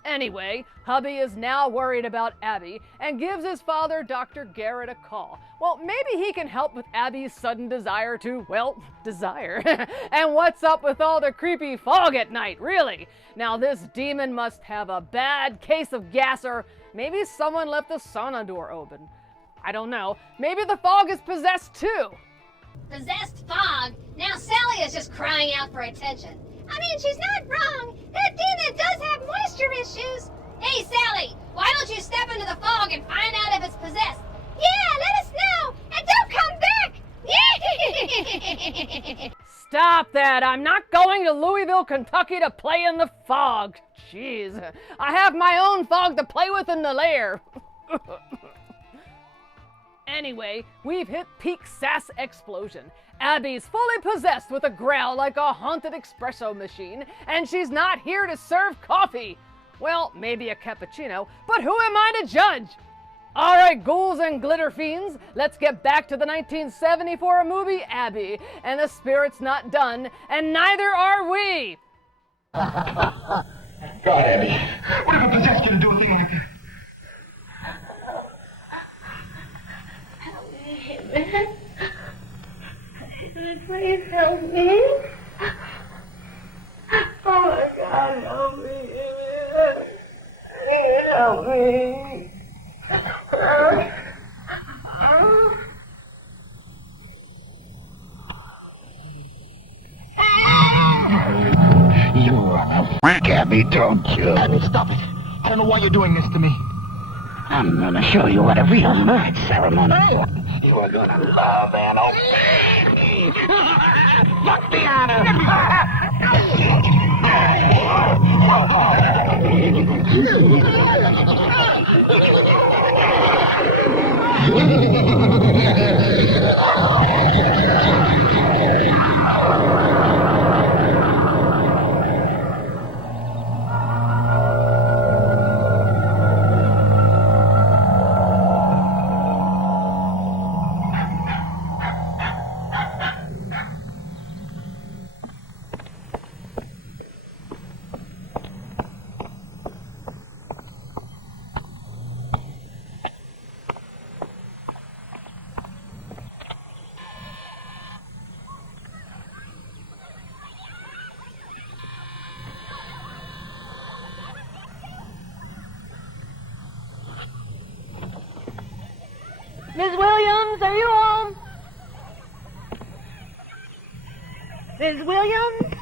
Anyway, hubby is now worried about Abby and gives his father, Dr. Garrett, a call. Well, maybe he can help with Abby's sudden desire to, well, desire. And what's up with all the creepy fog at night, really? Now, this demon must have a bad case of gas, or maybe someone left the sauna door open. I don't know. Maybe the fog is possessed too. Possessed fog? Now Sally is just crying out for attention. I mean, she's not wrong. That demon does have moisture issues. Hey, Sally, why don't you step into the fog and find out if it's possessed? Yeah, let us know, and don't come back. Stop that. I'm not going to Louisville, Kentucky to play in the fog. Jeez, I have my own fog to play with in the lair. Anyway, we've hit peak sass explosion. Abby's fully possessed with a growl like a haunted espresso machine, and she's not here to serve coffee. Well, maybe a cappuccino, but who am I to judge? All right, ghouls and glitter fiends, let's get back to the 1974 movie Abby. And the spirit's not done, and neither are we. God, Abby, whatever possessed you to do a thing like that? Please help me. Oh my God, help me. Please help me. You're a freak, Abby, don't you? Abby, stop it. I don't know why you're doing this to me. I'm gonna show you what a real marriage ceremony is. You are gonna love and obey me. Fuck the Miss Williams, are you home? Miss Williams?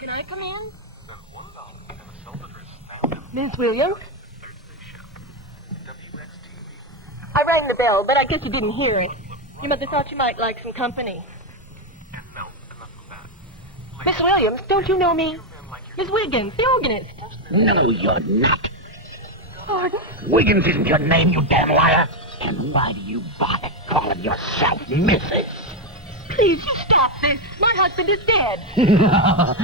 Can I come in? Miss Williams? I rang the bell, but I guess you didn't hear it. Your mother thought you might like some company. Miss Williams, don't you know me? Miss Wiggins, the organist. No, you're not. Pardon? Wiggins isn't your name, you damn liar. And why do you bother calling yourself Mrs.? Please, you stop this. My husband is dead.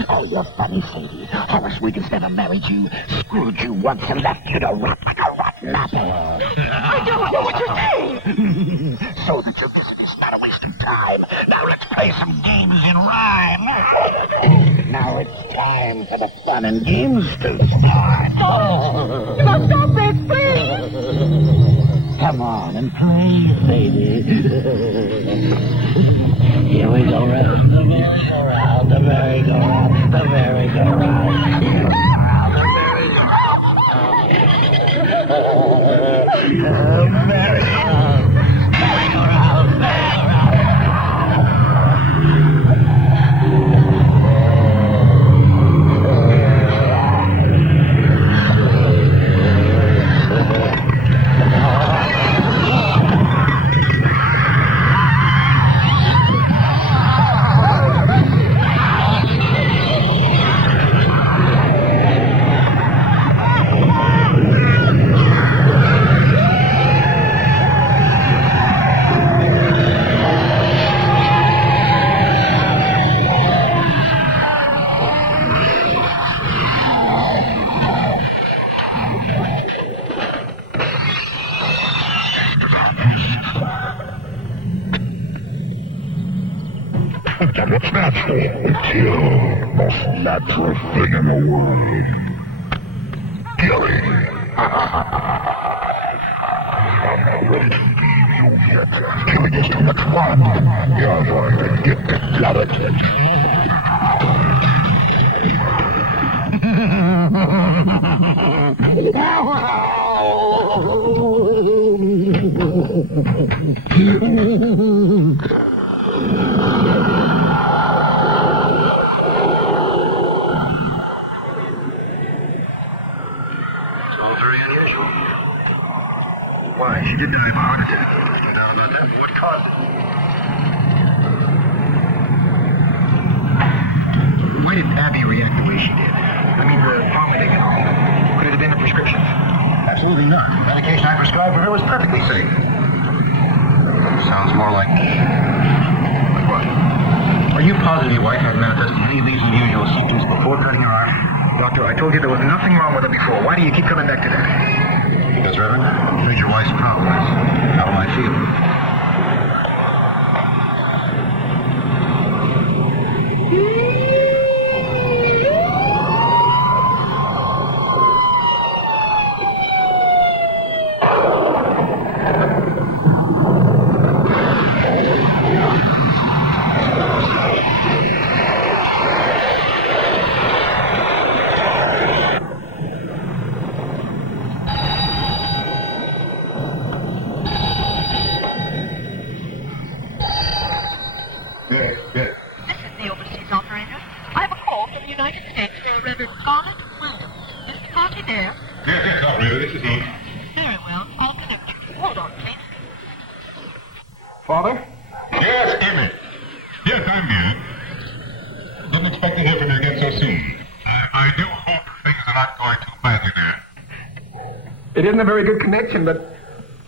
Oh, you're funny, Sadie. Horace Wiggins never married you, screwed you once, and left you to rot like a rotten apple. I don't know what you're saying. So that your visit is not a waste of time. Now let's play some games in rhyme. Now it's time for the fun and games to start. Stop this, please. Come on and play, Sadie. Here we go round, the merry-go-round, the merry-go-round, the merry-go-round. The merry-go-round, merry-go-round, merry-go-round. The most natural, the most natural thing in the world. Killing. I'm not ready to leave you yet. Killing is too much fun. You're going to get the skeleton. Why, she did die of a heart attack. No doubt about that. What caused it? Why did Abby react the way she did? I mean, the vomiting and all. Could it have The medication I prescribed for her was perfectly safe. Sounds more like... What? Are you positive your wife had manifested any of these unusual symptoms before cutting her arm? Doctor, I told you there was nothing wrong with her before. Why do you keep coming back to that? Because, Reverend, I'm afraid your wife's problem is how am I feeling? Father? Yes, Amy. Yes, I'm here. Didn't expect to hear from you again so soon. I do hope things are not going too badly there. It isn't a very good connection, but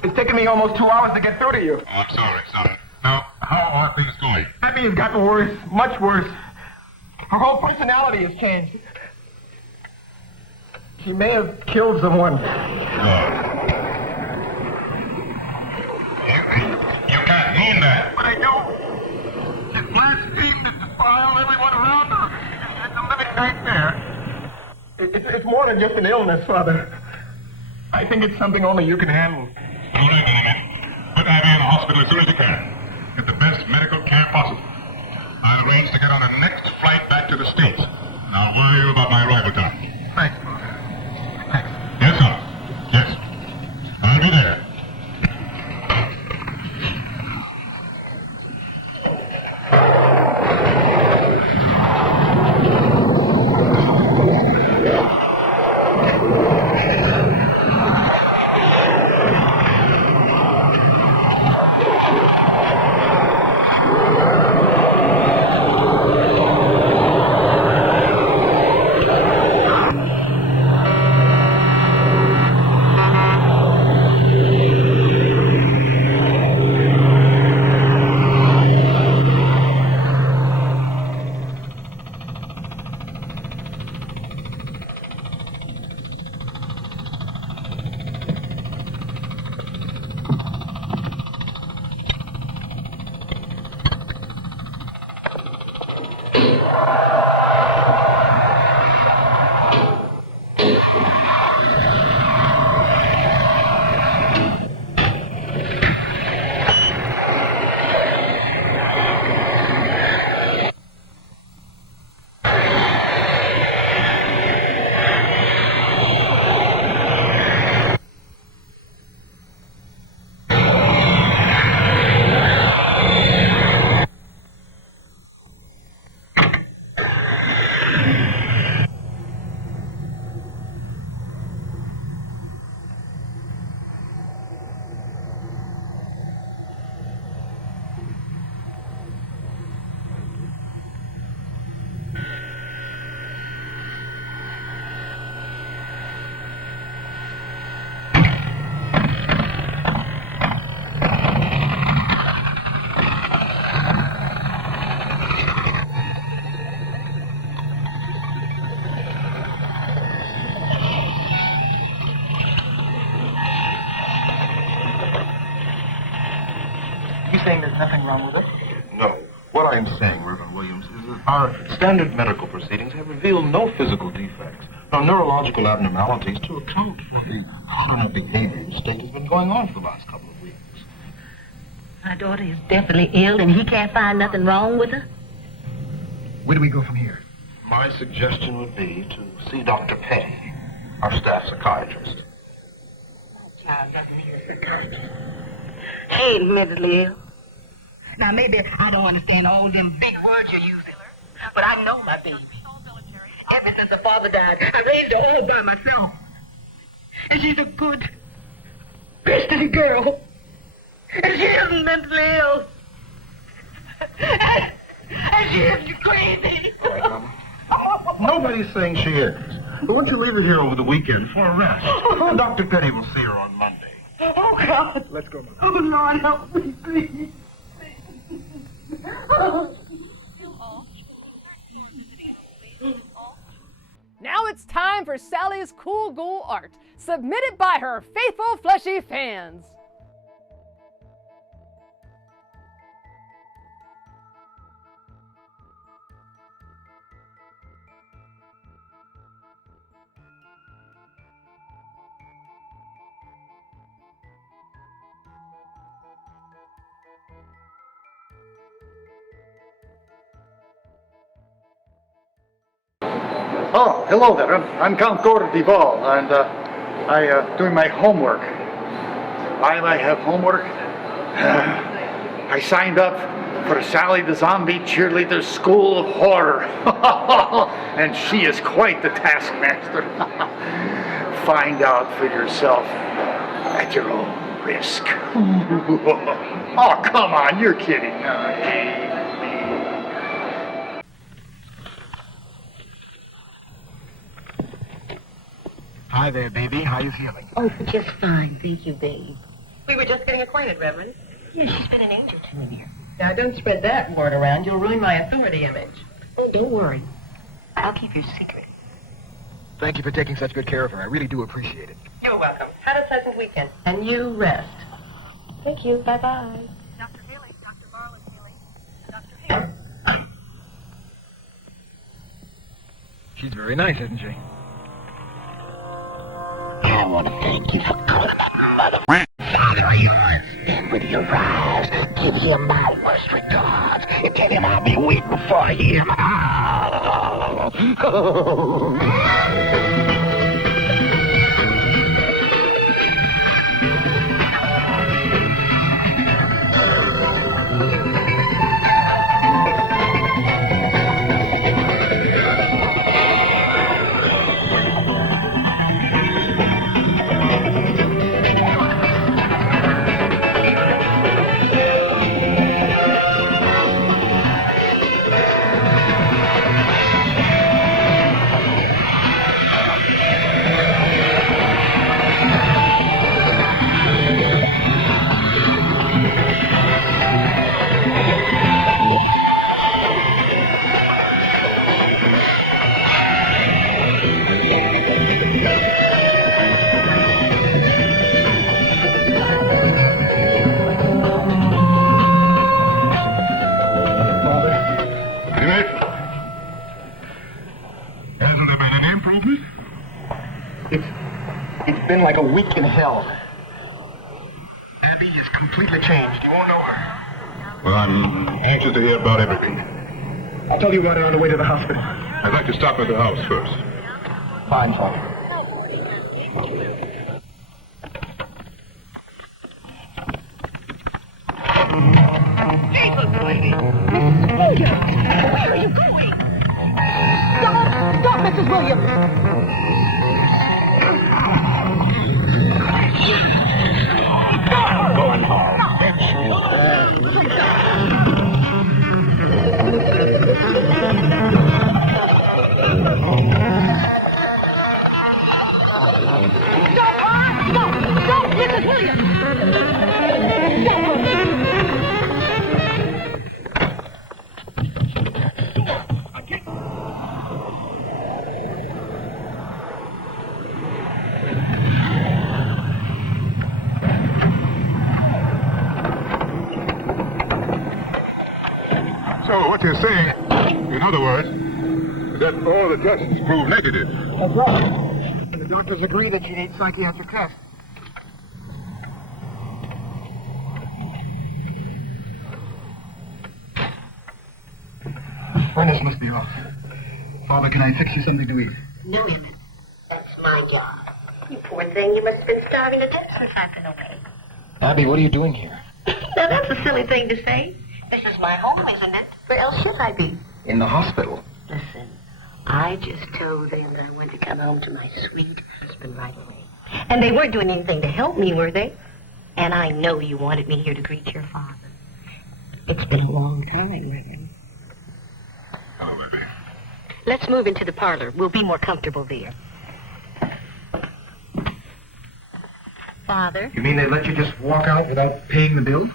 it's taken me almost 2 hours to get through to you. Oh, I'm sorry, son. Now, how are things going? Abby's gotten worse, much worse. Her whole personality has changed. She may have killed someone. You can't mean that. But I do. It blasphemed and defiled everyone around her. It's a living nightmare. It's more than just an illness, Father. I think it's something only you can handle. All right, gentlemen. Put Abby in the hospital as soon as you can. Get the best medical care possible. I'll arrange to get on the next flight back to the States. And I'll worry you about my arrival time. Thanks, Father. Thanks. Yes, sir. Yes. I'll be there. Saying there's nothing wrong with it? No. What I'm saying, Reverend Williams, is that our standard medical proceedings have revealed no physical defects, no neurological abnormalities to account for the pattern of behavior the state has been going on for the last couple of weeks. My daughter is definitely ill, and he can't find nothing wrong with her? Where do we go from here? My suggestion would be to see Dr. Petty, our staff psychiatrist. My child doesn't need a psychiatrist. He ain't mentally ill. Now, maybe I don't understand all them big words you're using, but I know my baby. Ever since her father died, I raised her all by myself. And she's a good, Christian girl. And she isn't mentally ill. And she isn't crazy. All right, Nobody's saying she is. Why don't you leave her here over the weekend for a rest? Dr. Penny will see her on Monday. Oh, God. Let's go, Mother. Oh, Lord, help me, please. Now it's time for Sally's cool ghoul art, submitted by her faithful fleshy fans. Oh, hello there. I'm Count Gordon Duval, and I doing my homework. Why do I have homework? I signed up for Sally the Zombie Cheerleader School of Horror, and she is quite the taskmaster. Find out for yourself at your own risk. Oh, come on, you're kidding. Hi there, baby. How you feeling? Oh, just fine. Thank you, babe. We were just getting acquainted, Reverend. Yeah, she's been an angel to me here. Now, don't spread that word around. You'll ruin my authority image. Oh, don't worry. I'll keep your secret. Thank you for taking such good care of her. I really do appreciate it. You're welcome. Have a pleasant weekend. And you rest. Thank you. Bye-bye. Dr. Haley, Dr. Marlon Haley, Dr. Haley. She's very nice, isn't she? I want to thank you for calling that mother father of yours. And with your eyes, give him my worst regards and tell him I'll be waiting for him. It's been like a week in hell. Abby is completely changed. You won't know her. Well, I'm anxious to hear about everything. I'll tell you about her on the way to the hospital. I'd like to stop at the house first. Fine, Father. Jesus, lady! Mrs. Williams! Where are you going? Stop, Mrs. Williams! Stop, Mrs. Williams! So what you're saying, in other words, is that all the tests prove negative. That's right. And the doctors agree that she needs psychiatric tests. Furnace must be off. Father, can I fix you something to eat? No, Emmett. That's my job. You poor thing, you must have been starving to death since I've been away. Abby, what are you doing here? Now, that's a silly thing to say. This is my home, isn't it? Where else should I be? In the hospital. Listen, I just told them that I wanted to come home to my sweet husband right away. And they weren't doing anything to help me, were they? And I know you wanted me here to greet your father. It's been a long time, Reverend. Oh, baby. Let's move into the parlor. We'll be more comfortable there. Father, You mean they let you just walk out without paying the bill?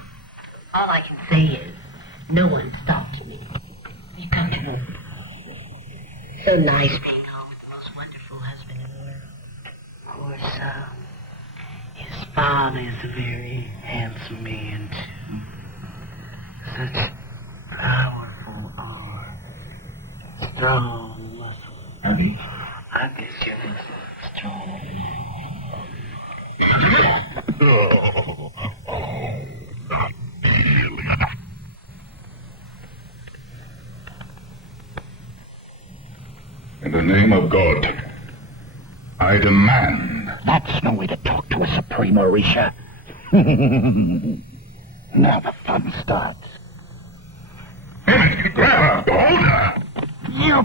all I can say is, no one stopped me. You come to know. So nice being home with the most wonderful husband in the world. Of course, his father is a very handsome man, too. Such powerful arms. Strong muscles. Abby? I guess you're strong. In the name of God, I demand. That's no way to talk to a Supreme Orisha. Now the fun starts. Grab her, hold her. You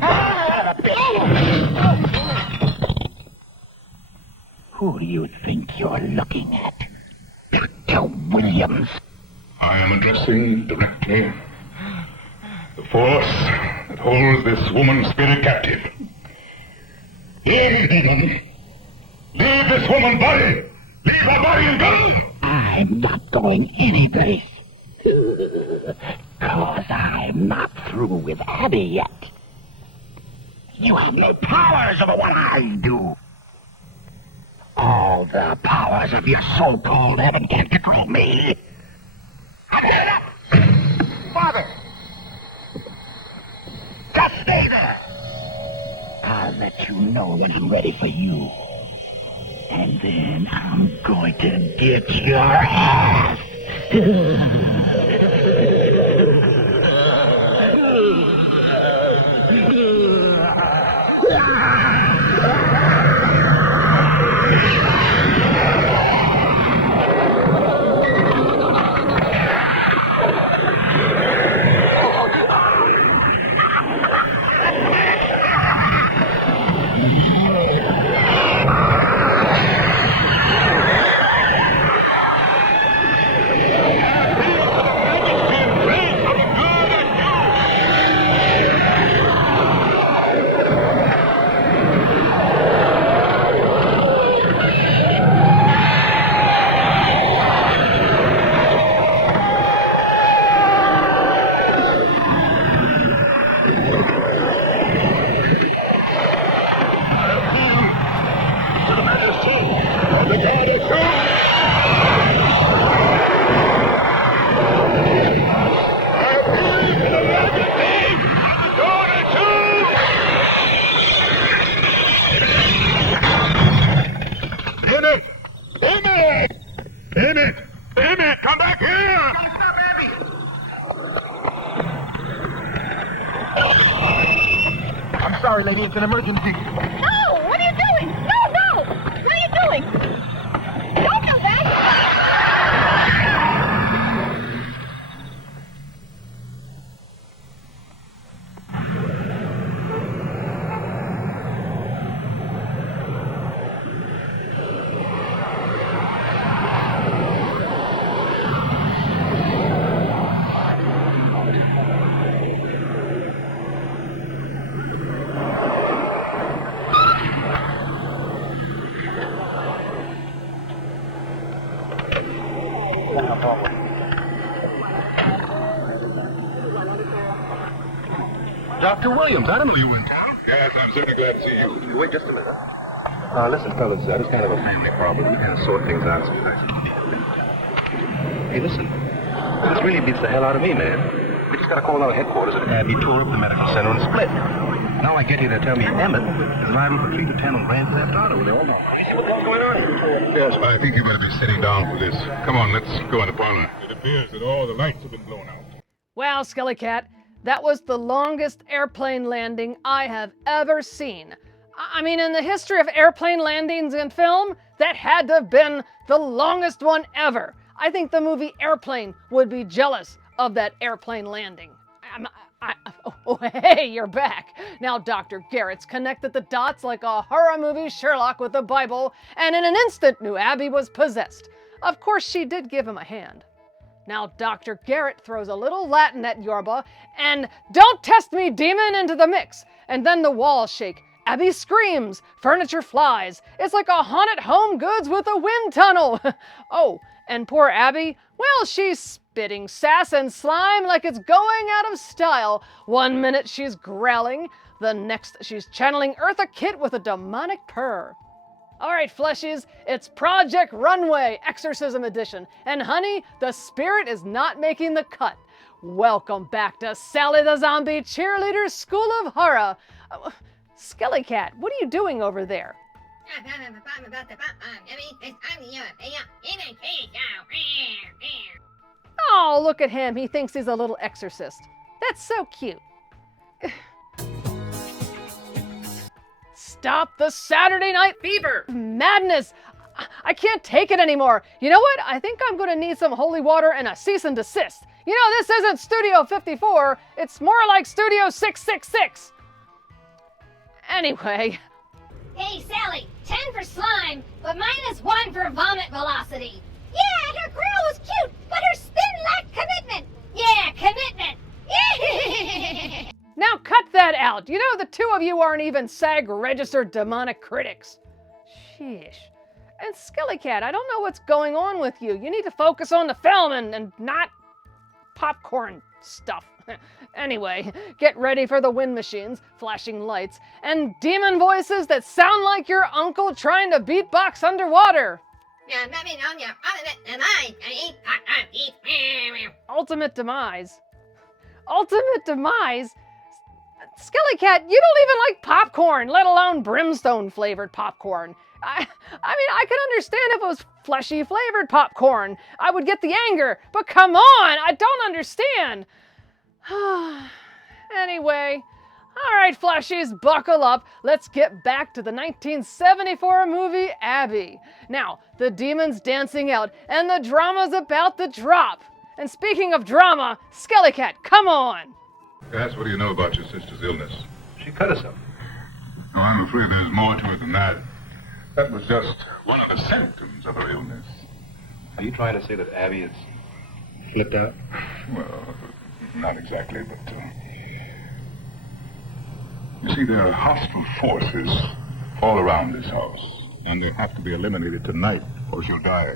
Who do you think you're looking at? Dr. Williams. I am addressing directly the force that holds this woman's spirit captive. Leave this woman's body! Leave her body and go! I'm not going anyplace. 'Cause I'm not through with Abby yet. You have no powers over what I do. All the powers of your so-called heaven can't control me. I've had enough! Father! Just stay there! I'll let you know when I'm ready for you. And then I'm going to get your ass! Amy, come back here! Stop, Abby! I'm sorry, lady. It's an emergency. No! What are you doing? No! What are you doing? Don't do that! Dr. Williams, I didn't know you were in town. Yes, I'm certainly glad to see you. Wait just a minute. Listen, fellas, that is kind of a family problem. We kind of sort things out sometimes. Hey, listen. This really beats the hell out of me, man. We just got a call out of headquarters that Abby tore up the medical center and split. Now I get you to tell me Emmett is liable for 3 to 10 on Grand Theft Auto with all. You see what's going on? Yes, but I think you better be sitting down for this. Come on, let's go in the parlor. It appears that all the lights have been blown out. Well, SkeleKat, that was the longest airplane landing I have ever seen. I mean, in the history of airplane landings in film, that had to have been the longest one ever. I think the movie Airplane would be jealous of that airplane landing. Oh, hey, you're back. Now, Dr. Garrett's connected the dots like a horror movie Sherlock with the Bible, and in an instant knew Abby was possessed. Of course, she did give him a hand. Now, Dr. Garrett throws a little Latin at Yorba, and "Don't test me, demon," into the mix. And then the walls shake, Abby screams, furniture flies. It's like a haunted Home Goods with a wind tunnel. Oh, and poor Abby, well, she's spitting sass and slime like it's going out of style. One minute she's growling, the next she's channeling Eartha Kitt with a demonic purr. All right, fleshies, it's Project Runway Exorcism Edition. And honey, the spirit is not making the cut. Welcome back to Sally the Zombie Cheerleader School of Horror. SkeleKat, what are you doing over there? Oh, look at him. He thinks he's a little exorcist. That's so cute. Stop the Saturday Night Fever! Madness! I can't take it anymore. You know what? I think I'm going to need some holy water and a cease and desist. You know, this isn't Studio 54. It's more like Studio 666. Anyway. Hey, Sally, 10 for slime, but -1 for vomit velocity. Yeah, her growl was cute, but her spin lacked commitment. Yeah, commitment. Now cut that out. You know, the two of you aren't even SAG-registered demonic critics. Sheesh. And SkeleKat, I don't know what's going on with you. You need to focus on the film and not popcorn stuff. Anyway, get ready for the wind machines, flashing lights, and demon voices that sound like your uncle trying to beatbox underwater. Ultimate demise. Ultimate demise? SkeleKat, you don't even like popcorn, let alone brimstone-flavored popcorn. I mean, I could understand if it was fleshy flavored popcorn. I would get the anger, but come on, I don't understand. Anyway, all right, fleshies, buckle up. Let's get back to the 1974 movie Abby. Now, the demon's dancing out, and the drama's about to drop. And speaking of drama, SkeleKat, come on. Cass, what do you know about your sister's illness? She cut herself. No, I'm afraid there's more to it than that. That was just one of the symptoms of her illness. Are you trying to say that Abby is flipped out? Well, not exactly, but... You see, there are hostile forces all around this house, and they have to be eliminated tonight, or she'll die.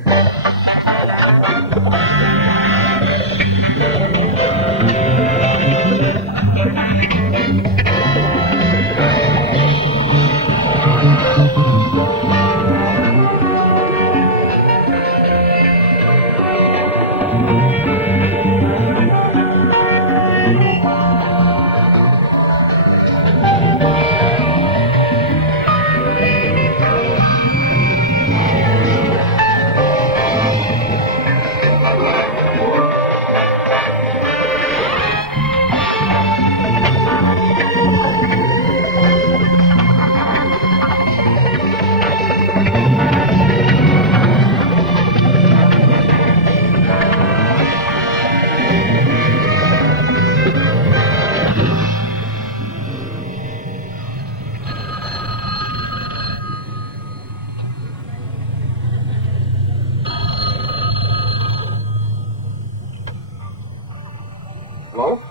Hello?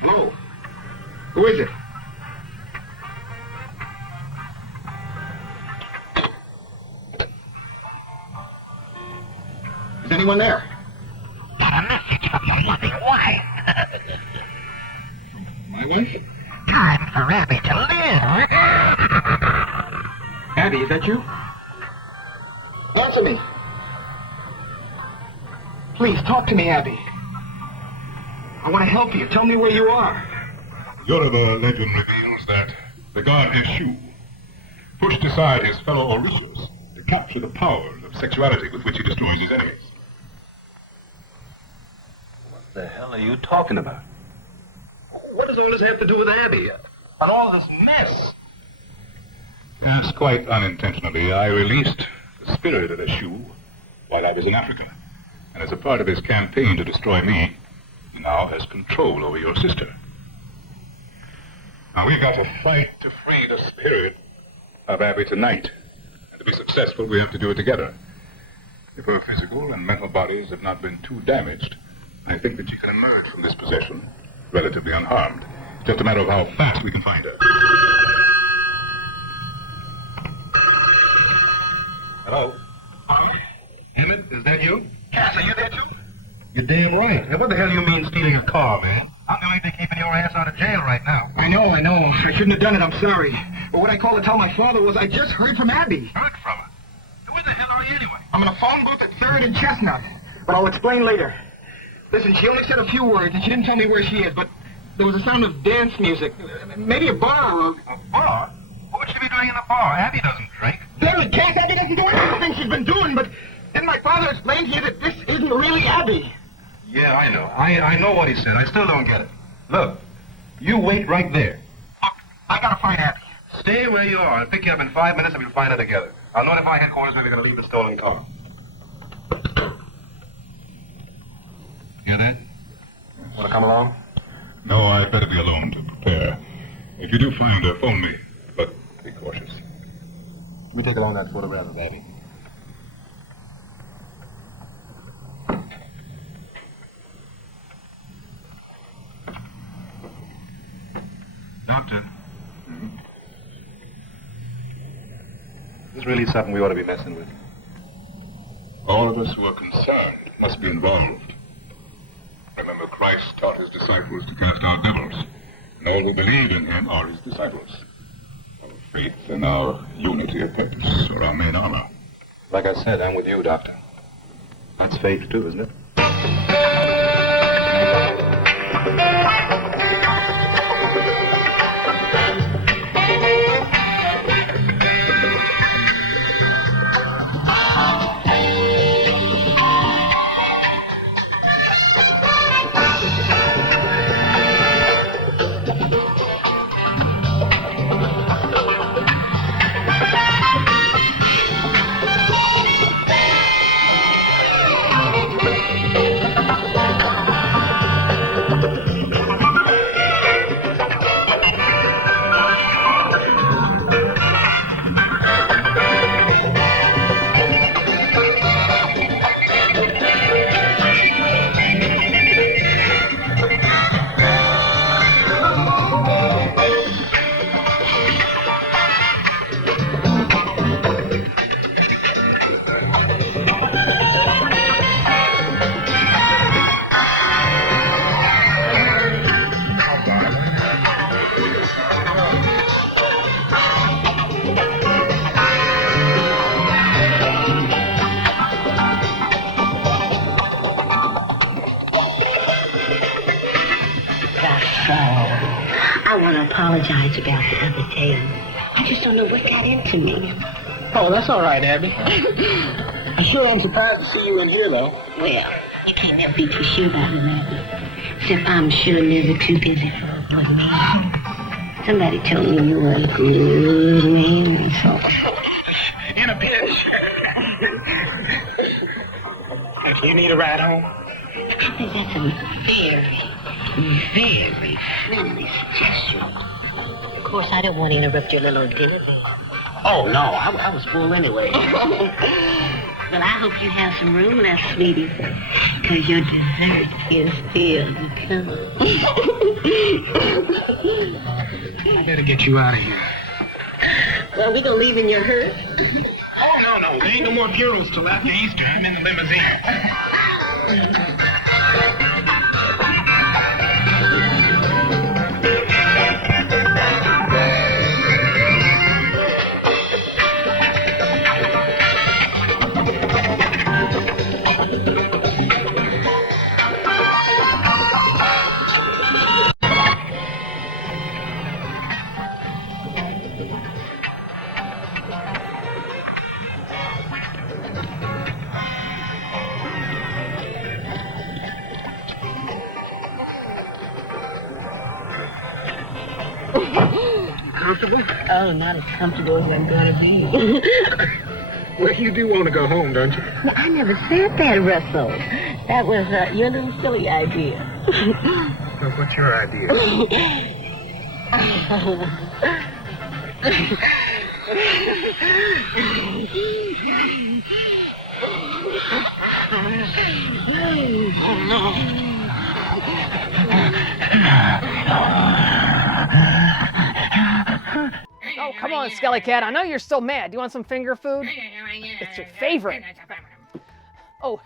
Hello? Who is it? Is anyone there? Got a message from your loving wife. My wife? Time for Abby to live. Abby, is that you? Answer me. Please, talk to me, Abby. I want to help you. Tell me where you are. Yoruba legend reveals that the god Eshu pushed aside his fellow Orishas to capture the powers of sexuality with which he destroys his enemies. What the hell are you talking about? What does all this have to do with Abby? And all this mess? Yes, quite unintentionally, I released the spirit of Eshu while I was in Africa. And as a part of his campaign to destroy me, he now has control over your sister. Now, we've got to fight to free the spirit of Abby tonight. And to be successful, we have to do it together. If her physical and mental bodies have not been too damaged, I think that she can emerge from this possession relatively unharmed. Just a matter of how fast we can find her. Hello? Emmett, is that you? Cass, are you there too? You're damn right. Now, what the hell do you mean stealing a car, man? I'm going to be keeping your ass out of jail right now. I know. I shouldn't have done it. I'm sorry. But what I called to tell my father was I just heard from Abby. Heard from her? Where the hell are you anyway? I'm in a phone booth at 3rd and Chestnut. But I'll explain later. Listen, she only said a few words, and she didn't tell me where she is, but there was a sound of dance music. Maybe a bar. A bar? What would she be doing in a bar? Abby doesn't drink. Damn it, Cass, Abby doesn't do anything she's been doing, but didn't my father explain to you that this isn't really Abby? Yeah, I know. I know what he said. I still don't get it. Look, you wait right there. Look, I gotta find Abby. Stay where you are. I'll pick you up in 5 minutes and we'll find her together. I'll notify headquarters when we're going to leave the stolen car. You there? Want to come along? No, I'd better be alone to prepare. If you do find her, phone me. But be cautious. Let me take along that photograph of Abby. Doctor. This is really something we ought to be messing with. All of us who are concerned must be involved. Remember, Christ taught his disciples to cast out devils, and all who believe in him are his disciples. Our faith and our unity of purpose are our main armor. Like I said, I'm with you, Doctor. That's faith, too, isn't it? I want to apologize about the other day. I just don't know what got into me. Oh, that's all right, Abby. I sure am surprised to see you in here, though. Well, you can't never be too sure about it, Abby. Except I'm sure never too busy for a good man. Somebody told me you were a good man, so... In a pinch. Do you need a ride home? I think that's a very friendly suggestion. Of course, I don't want to interrupt your little dinner then. Oh, no, I was full anyway. Well, I hope you have some room left, sweetie, because your dessert is still coming. I better get you out of here. Well, we gonna leave in your hearse? Oh, no, there ain't no more funerals till after Easter. I'm in the limousine. Comfortable? Oh, not as comfortable as I'm gonna be. Well, you do want to go home, don't you? Well, I never said that, Russell. That was your little silly idea. Well, what's your idea? Oh, no. Oh, come on, SkeleKat. I know you're still mad. Do you want some finger food? It's your favorite. Oh,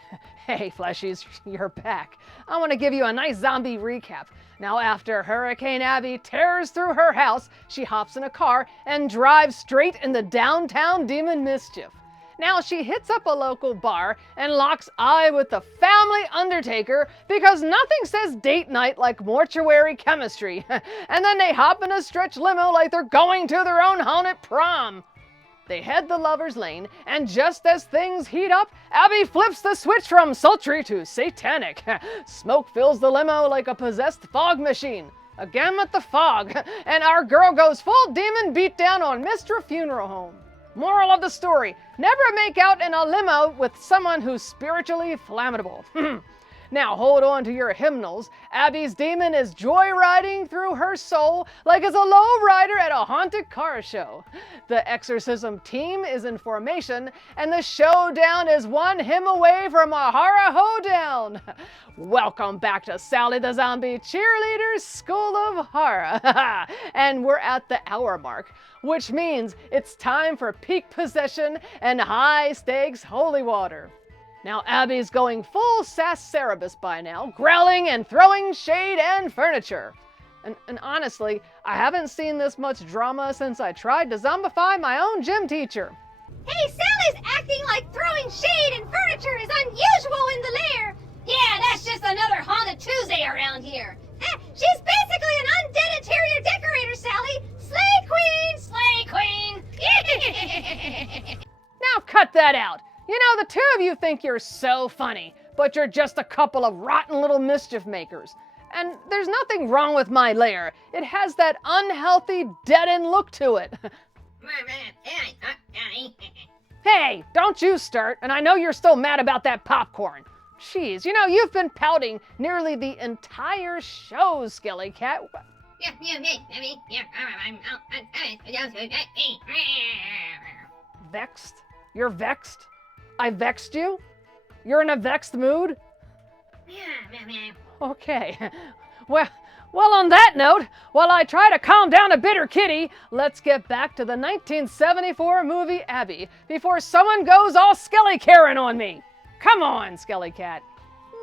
hey, Fleshies, you're back. I want to give you a nice zombie recap. Now, after Hurricane Abby tears through her house, she hops in a car and drives straight into downtown demon mischief. Now, she hits up a local bar and locks eye with the family undertaker because nothing says date night like mortuary chemistry. And then they hop in a stretch limo like they're going to their own haunted prom. They head the lover's lane, and just as things heat up, Abby flips the switch from sultry to satanic. Smoke fills the limo like a possessed fog machine. Again with the fog, and our girl goes full demon beatdown on Mr. Funeral Home. Moral of the story, never make out in a limo with someone who's spiritually flammable. Now hold on to your hymnals. Abby's demon is joyriding through her soul like it's a lowrider at a haunted car show. The exorcism team is in formation, and the showdown is one hymn away from a horror hoedown. Welcome back to Sally the Zombie Cheerleader's School of Horror. And we're at the hour mark, which means it's time for peak possession and high stakes holy water. Now, Abby's going full sass Cerebus by now, growling and throwing shade and furniture. And honestly, I haven't seen this much drama since I tried to zombify my own gym teacher. Hey, Sally's acting like throwing shade and furniture is unusual in the lair. Yeah, that's just another haunted Tuesday around here. She's basically an undead interior decorator, Sally. Slay queen! Now cut that out. You know, the two of you think you're so funny, but you're just a couple of rotten little mischief makers. And there's nothing wrong with my lair. It has that unhealthy, dead-end look to it. Hey, don't you start, and I know you're still mad about that popcorn. Jeez, you know, you've been pouting nearly the entire show, SkeleKat. Vexed? You're vexed? I vexed you? You're in a vexed mood? Okay. Well, on that note, while I try to calm down a bitter kitty, let's get back to the 1974 movie Abby before someone goes all SkeleKaren on me. Come on, SkeleKat.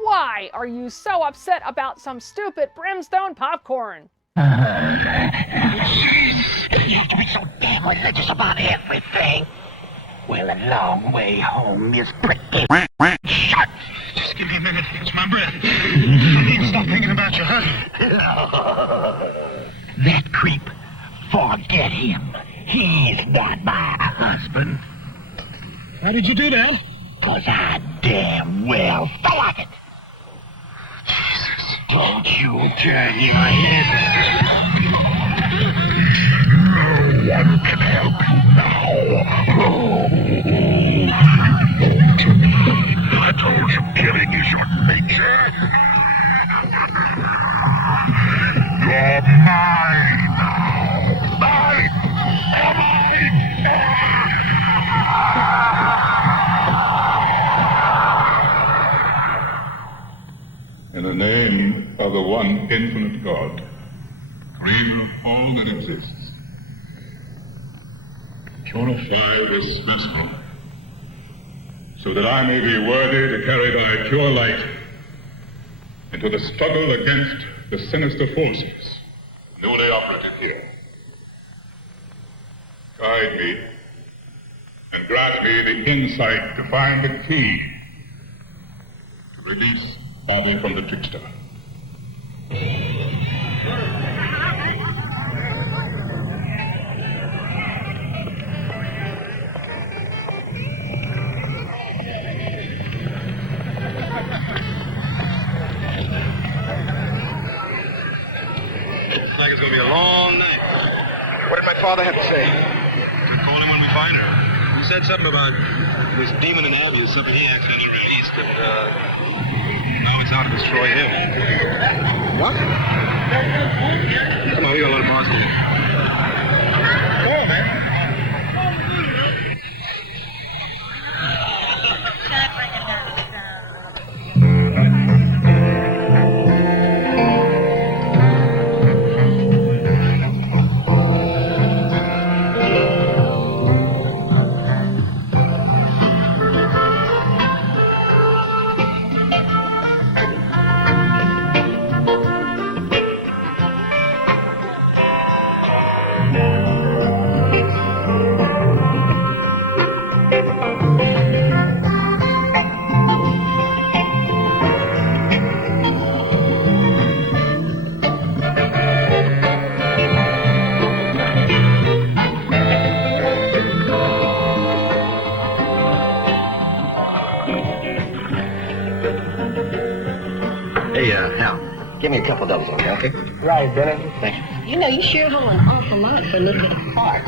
Why are you so upset about some stupid brimstone popcorn? You have to be so damn religious about everything. Well, a long way home is pretty. Shut! Just give me a minute to catch my breath. I need to stop thinking about your husband. That creep, forget him. He's not my husband. How did you do that? 'Cause I damn well thought it. Jesus, don't you turn your head. No one can help you now. I told you killing is your nature. You're mine now. Mine. In the name of the one infinite God, creator of all that exists, purify this vessel, so that I may be worthy to carry thy pure light into the struggle against the sinister forces newly operative here. Guide me and grant me the insight to find the key to release Bobby from the trickster. Looks like it's gonna be a long night. What did my father have to say? Call him when we find her. He said something about this demon in Abby is something he accidentally released, and now it's out to destroy him. What? Come on, we got a lot of bars here. Come on, man. Hal. Give me a couple doubles on that, okay? Right, Bennett. Thank you. You know, you sure hold an awful lot for a little bit of fart.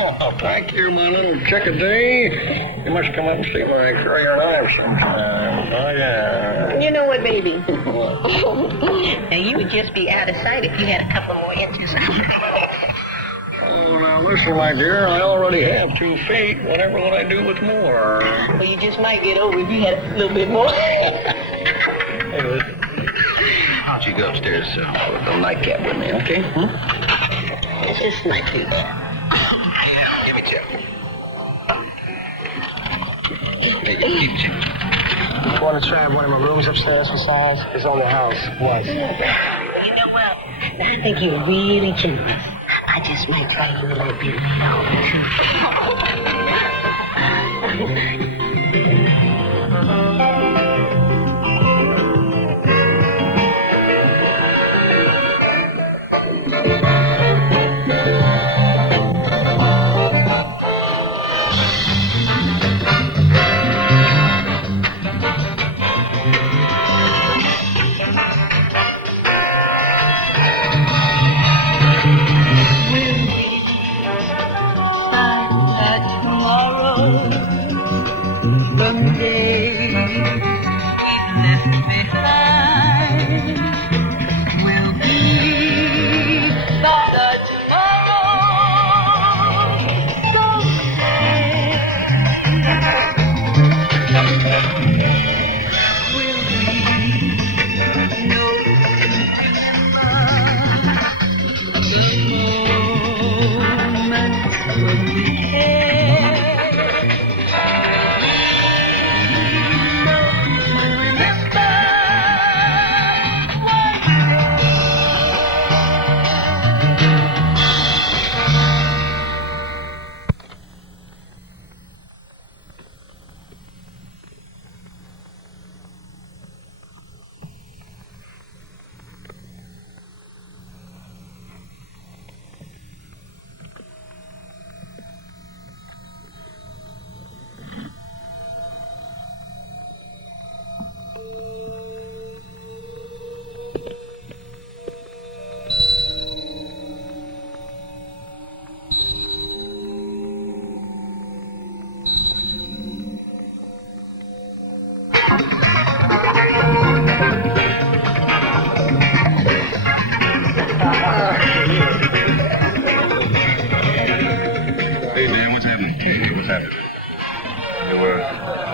Oh, thank you, my little chickadee. You must come up and see my courier knife sometime. Oh, yeah. You know what, baby? Now, you would just be out of sight if you had a couple more inches. Oh, now listen, my dear, I already have 2 feet. Whatever would I do with more? Well, you just might get over if you had a little bit more. Hey, listen. Why don't you go upstairs with a nightcap with me, okay? It's just nightly. Yeah, give me check. Keep check. You want to try one of my rooms upstairs for size? It's on the house. What? You know what? I think you're really generous. I just might try you a little bit later, too.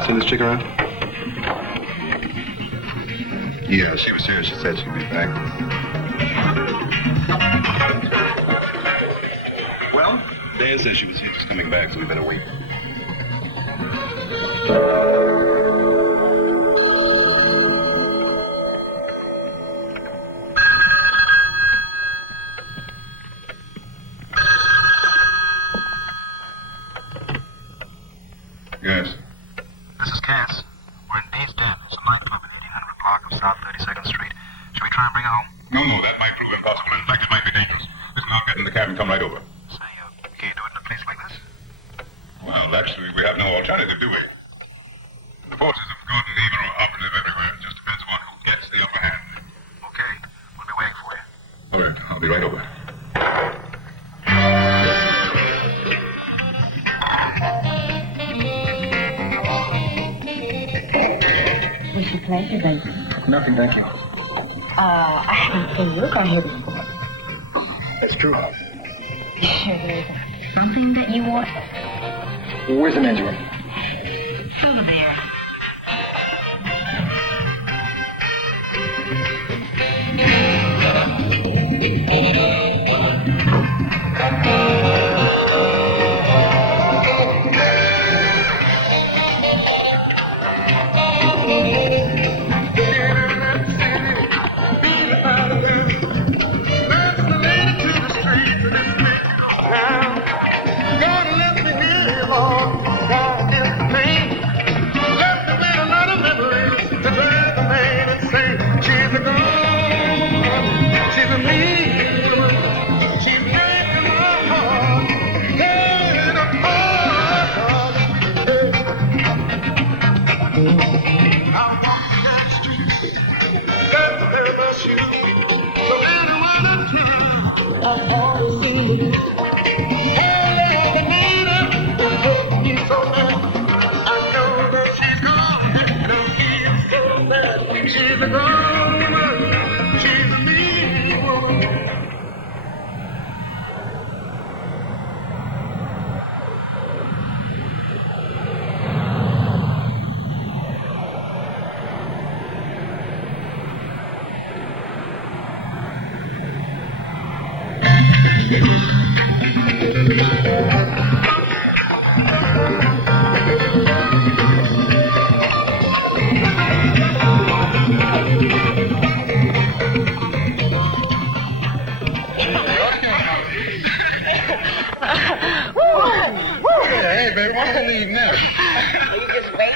Seen this chick around? Yeah, she was here. She said she'd be back. Well? Dan says she was here just coming back, so we better wait. Yes. This is Cass. We're in Dean's Den. It's a nightclub at 1800 block of South 32nd Street. Should we try and bring her home? No, that might prove impossible. In fact, it might be dangerous. Listen, I'll get in the cab and come right over. Say, can you do it in a place like this? Well, actually, we have no alternative, do we? The forces of good and evil are operative everywhere. It just depends upon who gets the upper hand. Okay. We'll be waiting for you. All right, I'll be right over. What's your pleasure, baby? Nothing, thank you. I haven't seen your car here before. That's true. Sure there's something that you want? Where's the men's room? Over there. God, let me live on. God, just me. Let Hey, baby, what do you need now? Will you just wait.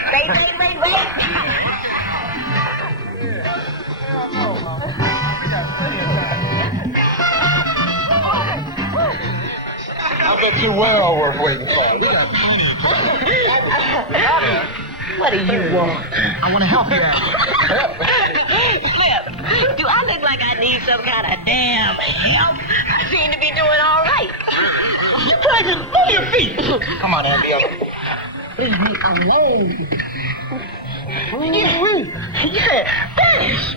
I bet you're well worth waiting for. We got What do you want? I want to help you out. Flip, do I look like I need some kind of damn help? I seem to be doing all right. Pregnant, on your feet. Come on, Abby. Leave me alone. Yeah, thanks.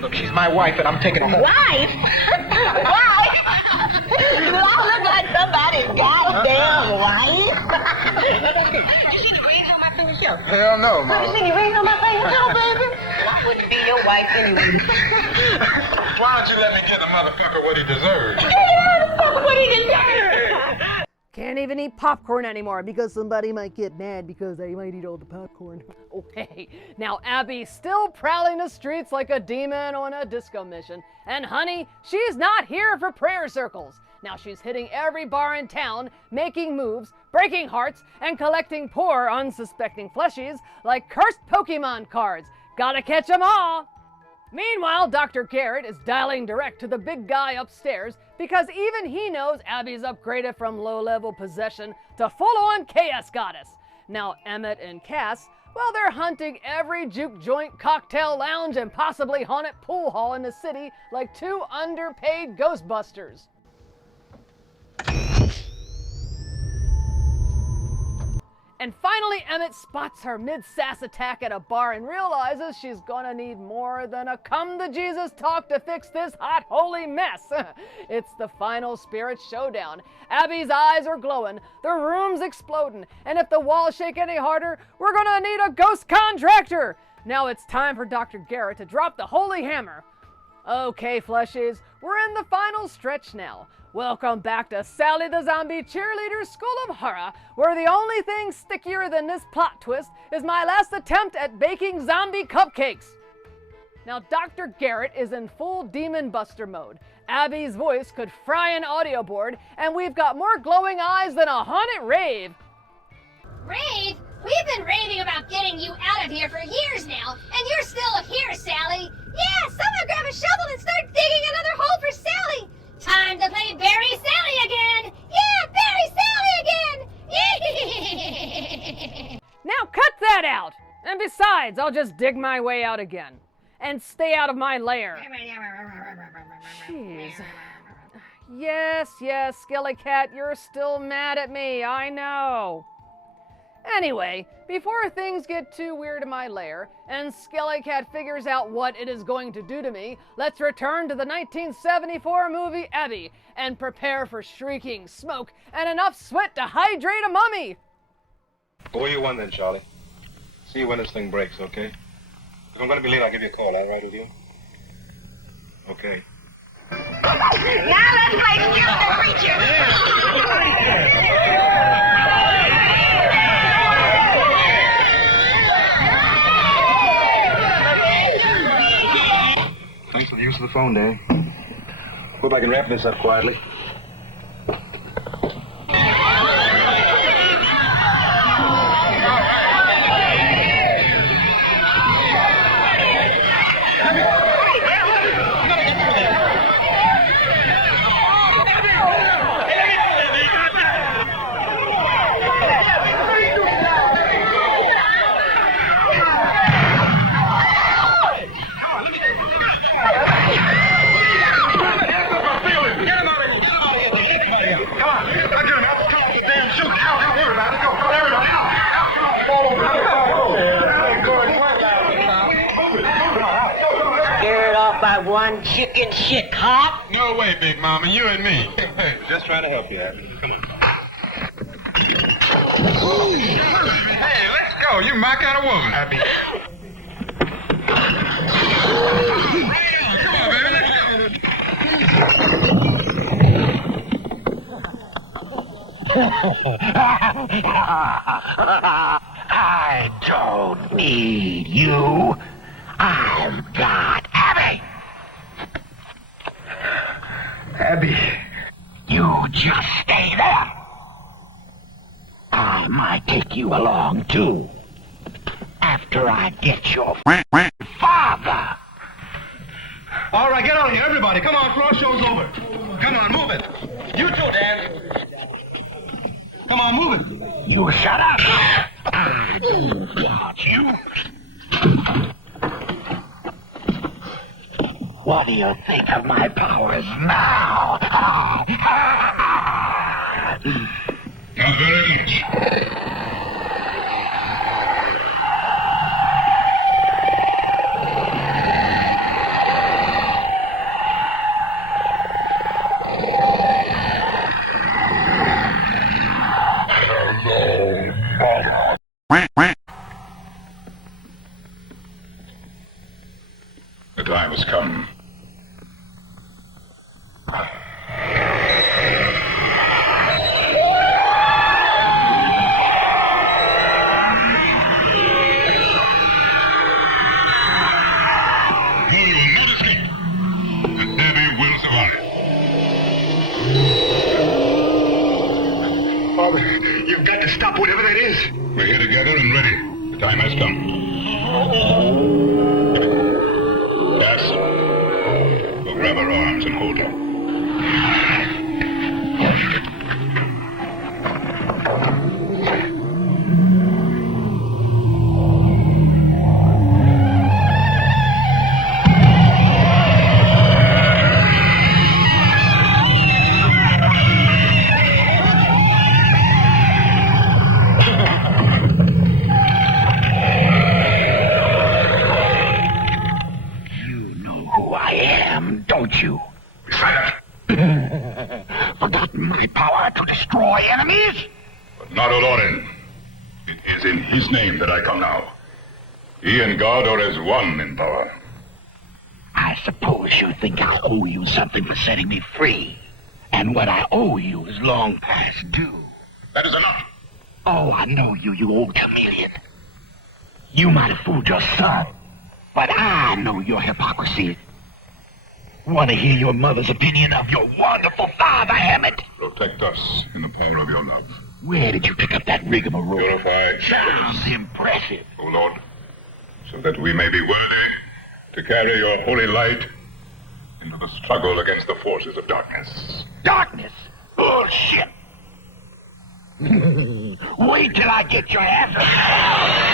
Look, she's my wife, and I'm taking her home. Wife? Wife? Do I look like somebody's goddamn wife? You see the rings on my finger? Hell no, Mom. You see the rings on my finger? No, baby. I wouldn't be your wife anyway. Why don't you let me give the motherfucker what he deserves? What he deserves? Can't even eat popcorn anymore because somebody might get mad because they might eat all the popcorn. Okay, now Abby's still prowling the streets like a demon on a disco mission. And honey, she's not here for prayer circles. Now she's hitting every bar in town, making moves, breaking hearts, and collecting poor, unsuspecting fleshies like cursed Pokemon cards. Gotta catch them all! Meanwhile, Dr. Garrett is dialing direct to the big guy upstairs because even he knows Abby's upgraded from low-level possession to full-on chaos goddess. Now Emmett and Cass, well, they're hunting every juke joint, cocktail lounge, and possibly haunted pool hall in the city like two underpaid Ghostbusters. And finally, Emmett spots her mid-sass attack at a bar and realizes she's gonna need more than a come-to-Jesus talk to fix this hot, holy mess. It's the final spirit showdown. Abby's eyes are glowing, the room's exploding, and if the walls shake any harder, we're gonna need a ghost contractor. Now it's time for Dr. Garrett to drop the holy hammer. Okay, fleshies, we're in the final stretch now. Welcome back to Sally the Zombie Cheerleader School of Horror, where the only thing stickier than this plot twist is my last attempt at baking zombie cupcakes. Now, Dr. Garrett is in full Demon Buster mode. Abby's voice could fry an audio board, and we've got more glowing eyes than a haunted rave. Rave? We've been raving about getting you out of here for years now, and you're still here, Sally. Yeah, someone grab a shovel and start digging another hole for Sally. Time to play Bury Sally again! Yeah, Bury Sally again! Now cut that out! And besides, I'll just dig my way out again. And stay out of my lair. Jeez. Yes, SkeleKat, you're still mad at me, I know. Anyway, before things get too weird in my lair, and SkeleKat figures out what it is going to do to me, let's return to the 1974 movie Abby, and prepare for shrieking, smoke, and enough sweat to hydrate a mummy! Go where you want then, Charlie. See you when this thing breaks, okay? If I'm gonna be late, I'll give you a call, all right with you? Okay. Now let's play Kill the Preacher! Thanks for the use of the phone, Dave. Hope I can wrap this up quietly. By one chicken shit cop? No way, Big Mama, you and me. Just trying to help you, Abby. Come on. Hey, let's go. You my kind of woman, Abby. Come on, baby, let's go. I don't need you. I've got Abby. Abby. You just stay there. I might take you along, too. After I get your father. All right, get on here, everybody. Come on, floor show's over. Come on, move it. You too, Dan. Come on, move it. You shut up. I don't got you. What do you think of my powers now? Not very much. The time has come. You've got to stop whatever that is. We're here together and ready. The time has come. Yes. We'll grab our arms and hold her. Don't you? Forgotten my power to destroy enemies? But not Olorin. It is in his name that I come now. He and God are as one in power. I suppose you think I owe you something for setting me free. And what I owe you is long past due. That is enough. Oh, I know you, you old chameleon. You might have fooled your son, but I know your hypocrisy. Want to hear your mother's opinion of your wonderful father, Hammett? Protect us in the power of your love. Where did you pick up that rigmarole? Purify. Sounds impressive. O Lord, so that we may be worthy to carry your holy light into the struggle against the forces of darkness. Darkness? Bullshit! Wait till I get your ass.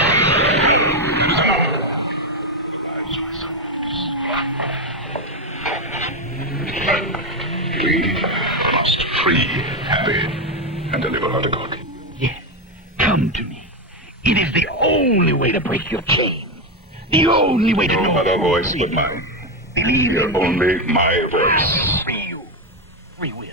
We must free Abby and deliver her to God. Yes. Come to me. It is the only way to break your chains. The only way to know. No other voice but mine. Believe Hear only my voice. Free will.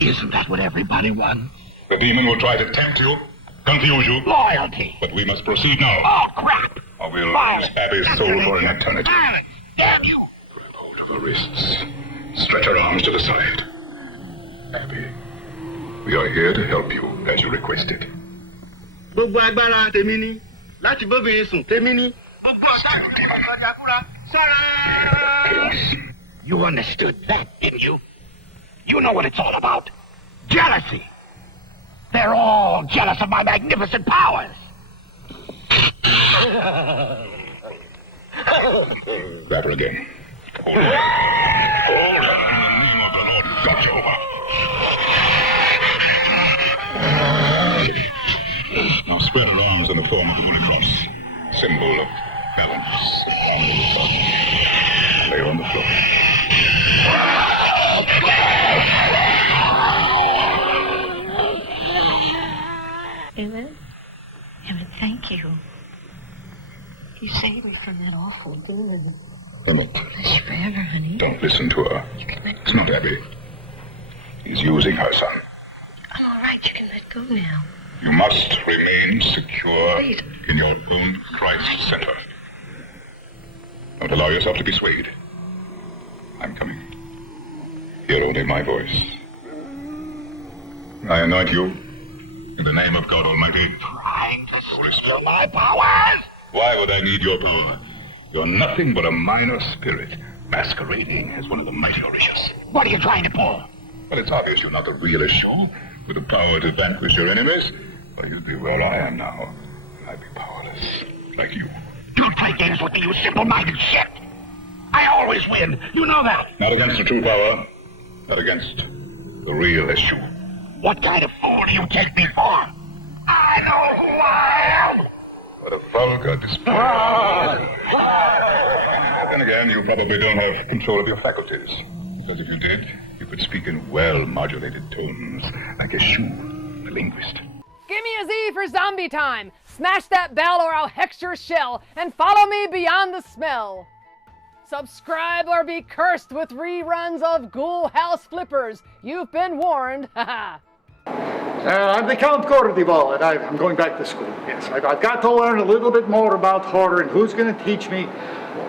Isn't that what everybody wants? The demon will try to tempt you, confuse you. Loyalty. But we must proceed now. Oh, crap. Or we'll lose Abby's soul for an eternity. Violence. Damn you. Grip hold of her wrists. Stretch her arms to the side. Abby, we are here to help you as you requested. Gbogbo agbára tèmi ni láti bóbìnrin sùn tèmi ni. Gbogbo ọ̀tá mi ni ọjà fúra. Sọ́ra! You understood that, didn't you? You know what it's all about. Jealousy. They're all jealous of my magnificent powers. Grab her again. Hold her. Hold her in the name of the Lord God Jehovah. Now spread her arms in the form of the Holy Cross, symbol of balance, harmony with God. Lay her on the floor. Emmett, thank you. You saved me from that awful good. Emmett, Bless you forever, honey. don't listen to her. It's not Abby. He's using her, son. I'm all right. You can let go now. You must remain secure in your own Christ center. Don't allow yourself to be swayed. I'm coming. Hear only my voice. I anoint you in the name of God Almighty. Trying to steal my powers? Why would I need your power? You're nothing but a minor spirit, masquerading as one of the mighty Orishas. What are you trying to pull? Well, it's obvious you're not the real issue. with the power to vanquish your enemies, well, you'd be where I am now. I'd be powerless, like you. Don't play games with me, you simple-minded shit! I always win, you know that! Not against the true power, not against the real issue. What kind of fool do you take me for? I know who I am! What a vulgar display. Then again, you probably don't have control of your faculties. Because if you did, you could speak in well-modulated tones, like a shoe, the linguist. Give me a Z for zombie time. Smash that bell or I'll hex your shell, and follow me beyond the smell. Subscribe or be cursed with reruns of Ghoul House Flippers. You've been warned. Haha. I'm the Count Gordival, and I'm going back to school. Yes, I've got to learn a little bit more about horror, and who's going to teach me?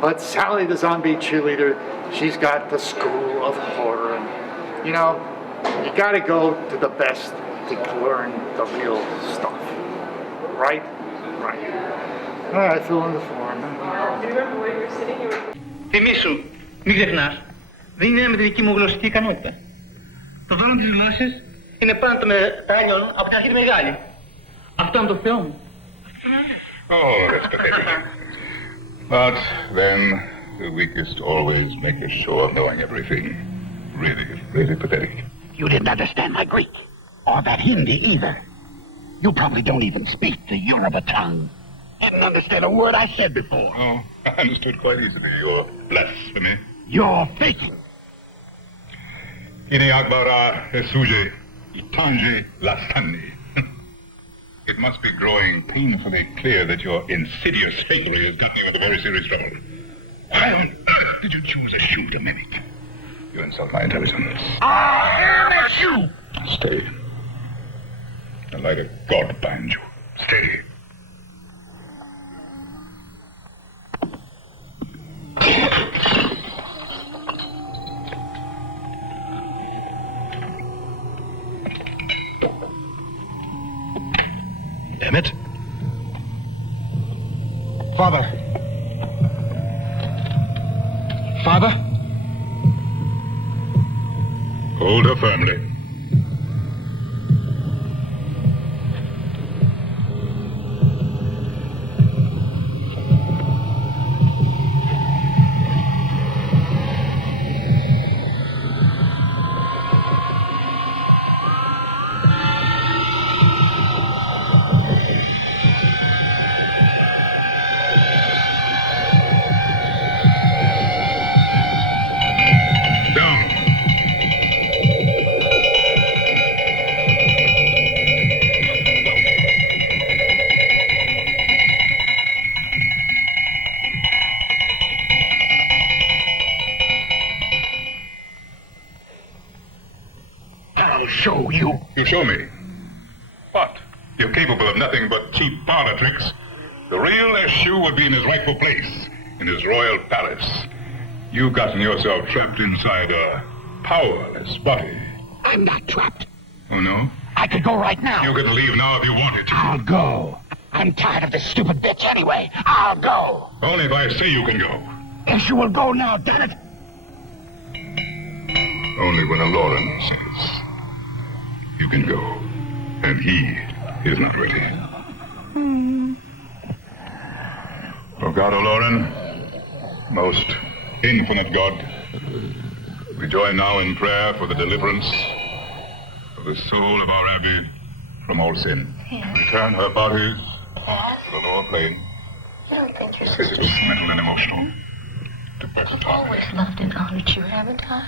But Sally the Zombie Cheerleader, she's got the school of horror, and you know, you got to go to the best to learn the real stuff. Right? Right. All right, fill in the form. Do you remember where you were sitting? Θυμήσου, μην ξεχνάς, δεν είναι με τη δική μου γλωσσική ικανότητα. Το δώρο της γλώσσης είναι πάντα με τα άλλων από την αρχή τη μεγάλη. Αυτό είναι το Θεό μου. Oh, that's pathetic. But then, the weakest always make a show of knowing everything. Really, really pathetic. You didn't understand my Greek, or that Hindi either. You probably don't even speak the Yoruba tongue. Didn't understand a word I said before. Oh, I understood quite easily your blasphemy. You're faking. Ini akbara esuje itange lastani. It must be growing painfully clear that your insidious fakery has gotten you into very serious trouble. Why on earth did you choose a shoe to mimic? You insult my intelligence. I am a shoe! Stay. And like a god bind you. Steady. Emmett? Father. Father? Hold her firmly. Show you. You show me. What? You're capable of nothing but cheap parlor tricks. The real issue would be in his rightful place, in his royal palace. You've gotten yourself trapped inside a powerless body. I'm not trapped. Oh, no? I could go right now. You could leave now if you wanted to. I'll go. I'm tired of this stupid bitch anyway. I'll go. Only if I say you can go. Yes, you will go now, damn it. Only when Aloran says you can go, and he is not ready. O God, Aloran, most infinite God, we join now in prayer for the deliverance of the soul of our Abby from all sin. Yeah. Return her bodies to the lower plane. You don't think your Physical, mental, and emotional. To best I've always loved and honored you, haven't I?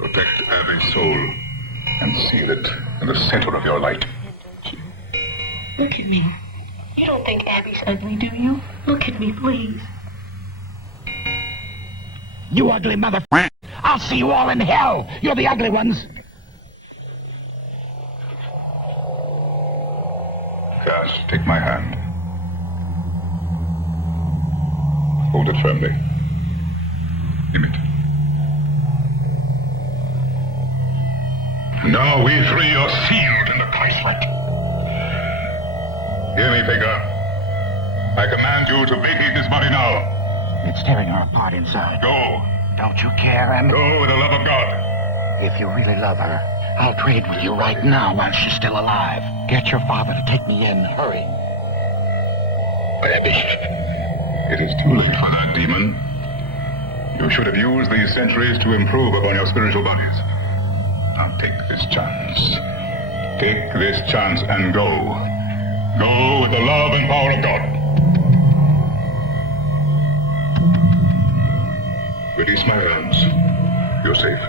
protect Abby's soul and seal it in the center of your light. Look at me. You don't think Abby's ugly, do you? Look at me, please. You ugly mother... I'll see you all in hell. You're the ugly ones. Cass, take my hand. Hold it firmly. Give it. Now we three are sealed in the casement. Hear me, Faker. I command you to vacate this body now. It's tearing her apart inside. Go. Don't you care, Em? Go with the love of God. If you really love her, I'll trade with you right now while she's still alive. Get your father to take me in. Hurry. Baby. It is too late for that, demon. You should have used these centuries to improve upon your spiritual bodies. Now take this chance. Take this chance and go. Go with the love and power of God. Release my arms. You're safe.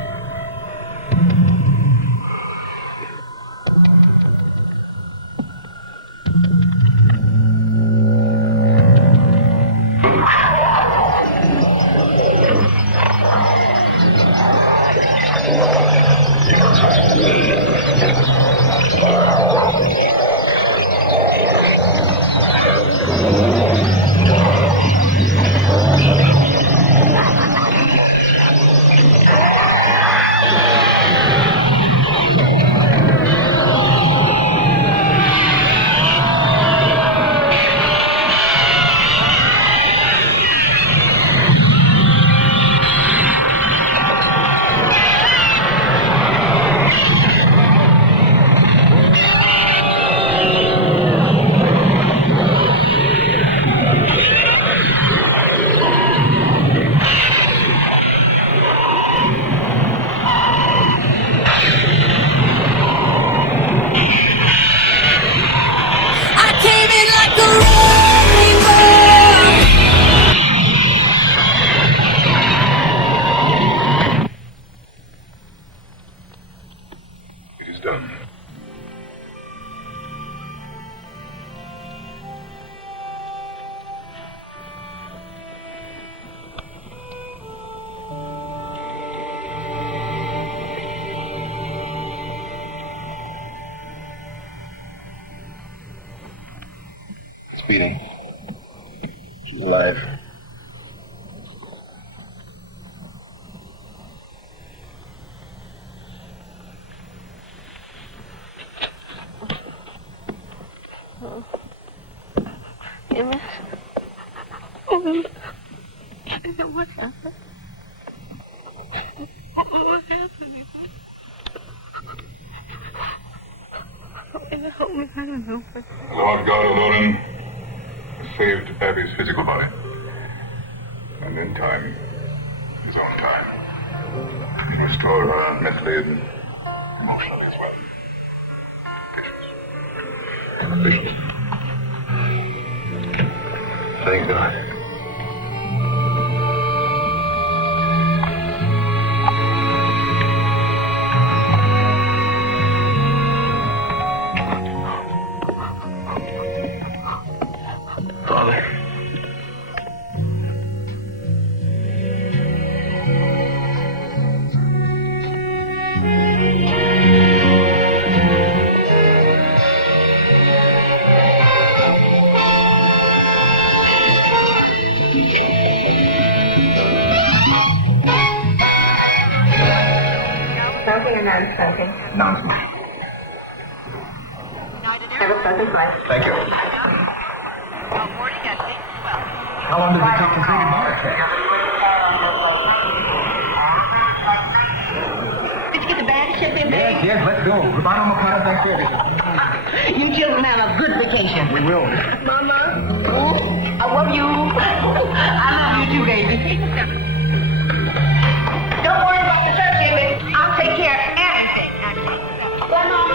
Beating. She's alive. Emma. Oh, what happened? What happened? Help me, I don't know. Lord God of Odin saved Abby's physical body. And in time, his own time, restore her mentally and emotionally as well. Patience. Thank God. Father. Smoking or non-smoking? Non-smoking. Have a pleasant flight. Thank you. How long does it take to say goodbye? Did you get the bag shipped in? Yes, let's go. Goodbye, Mama Potter. Thank you. You children have a good vacation. We will. Mama, I love you. I love you too, baby. Don't worry about the turkey, baby. I'll take care of everything. Bye, Mama.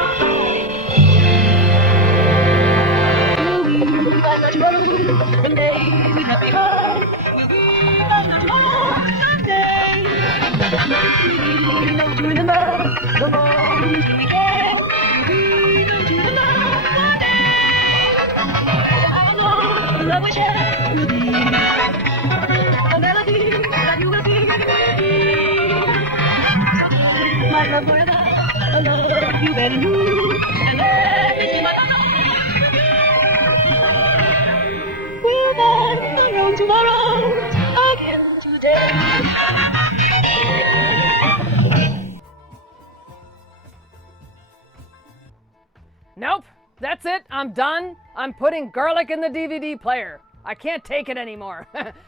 Nope, that's it. I'm done. I'm putting garlic in the DVD player. I can't take it anymore.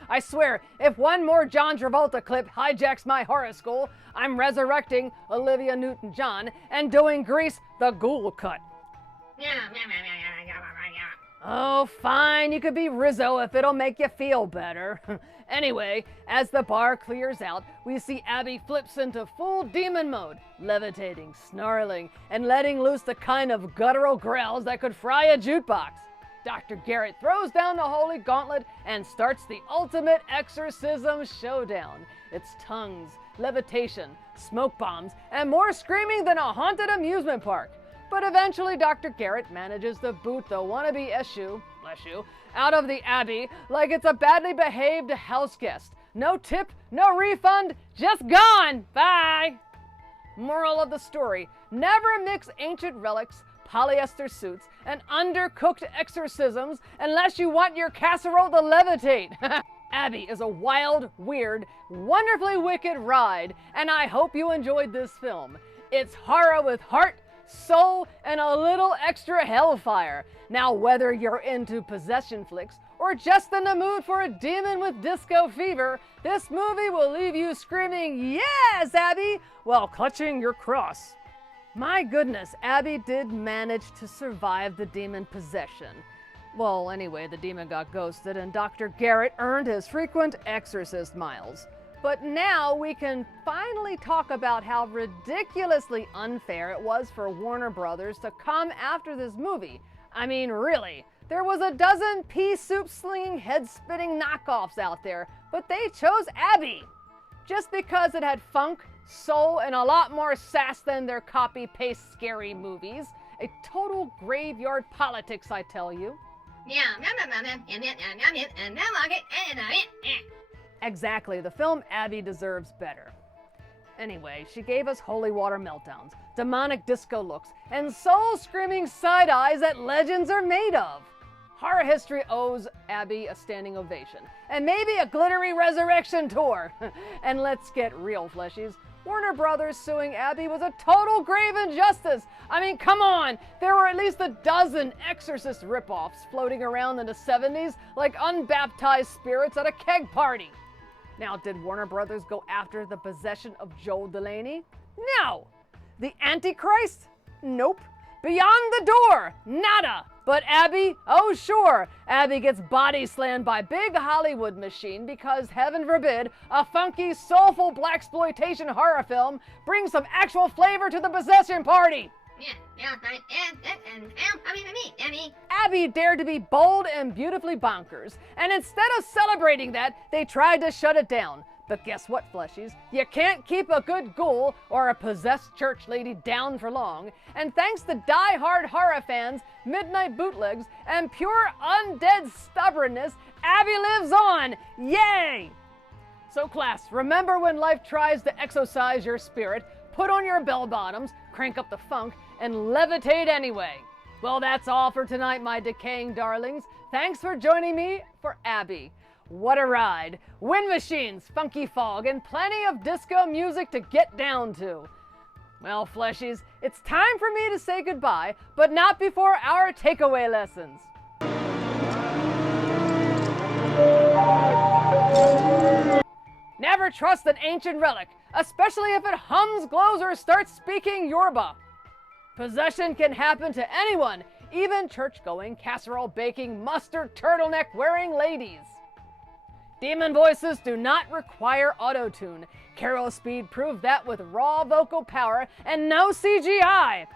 I swear, if one more John Travolta clip hijacks my horror school, I'm resurrecting Olivia Newton-John and doing Grease the Ghoul cut. Oh, fine, you could be Rizzo if it'll make you feel better. Anyway, as the bar clears out, we see Abby flips into full demon mode, levitating, snarling, and letting loose the kind of guttural growls that could fry a jukebox. Dr. Garrett throws down the holy gauntlet and starts the ultimate exorcism showdown. It's tongues, levitation, smoke bombs, and more screaming than a haunted amusement park. But eventually Dr. Garrett manages to boot the wannabe Eshu, bless you, out of the Abbey like it's a badly behaved house guest. No tip, no refund, just gone. Bye. Moral of the story, never mix ancient relics, polyester suits, and undercooked exorcisms unless you want your casserole to levitate. Abby is a wild, weird, wonderfully wicked ride, and I hope you enjoyed this film. It's horror with heart, soul, and a little extra hellfire. Now, whether you're into possession flicks or just in the mood for a demon with disco fever, this movie will leave you screaming, "Yes, Abby!" while clutching your cross. My goodness, Abby did manage to survive the demon possession. Well, anyway, the demon got ghosted and Dr. Garrett earned his frequent exorcist miles. But now we can finally talk about how ridiculously unfair it was for Warner Brothers to come after this movie. I mean, really, there was a dozen pea soup slinging, head spitting knockoffs out there, but they chose Abby. Just because it had funk, soul, and a lot more sass than their copy-paste scary movies. A total graveyard politics, I tell you. Exactly, the film Abby deserves better. Anyway, she gave us holy water meltdowns, demonic disco looks, and soul-screaming side eyes that legends are made of. Horror history owes Abby a standing ovation, and maybe a glittery resurrection tour. And let's get real, fleshies. Warner Brothers suing Abby was a total grave injustice. I mean, come on! There were at least a dozen Exorcist ripoffs floating around in the 70s like unbaptized spirits at a keg party. Now, did Warner Brothers go after the possession of Joel Delaney? No! The Antichrist? Nope. Beyond the door? Nada! But Abby? Oh sure, Abby gets body slammed by Big Hollywood Machine because, heaven forbid, a funky, soulful blaxploitation horror film brings some actual flavor to the possession party. Abby dared to be bold and beautifully bonkers, and instead of celebrating that, they tried to shut it down. But guess what, fleshies? You can't keep a good ghoul or a possessed church lady down for long. And thanks to die-hard horror fans, midnight bootlegs, and pure undead stubbornness, Abby lives on! Yay! So class, remember when life tries to exorcise your spirit, put on your bell-bottoms, crank up the funk, and levitate anyway. Well, that's all for tonight, my decaying darlings. Thanks for joining me for Abby. What a ride. Wind machines, funky fog, and plenty of disco music to get down to. Well, fleshies, it's time for me to say goodbye, but not before our takeaway lessons. Never trust an ancient relic, especially if it hums, glows, or starts speaking Yoruba. Possession can happen to anyone, even church-going, casserole-baking, mustard turtleneck-wearing ladies. Demon voices do not require auto-tune. Carol Speed proved that with raw vocal power and no CGI.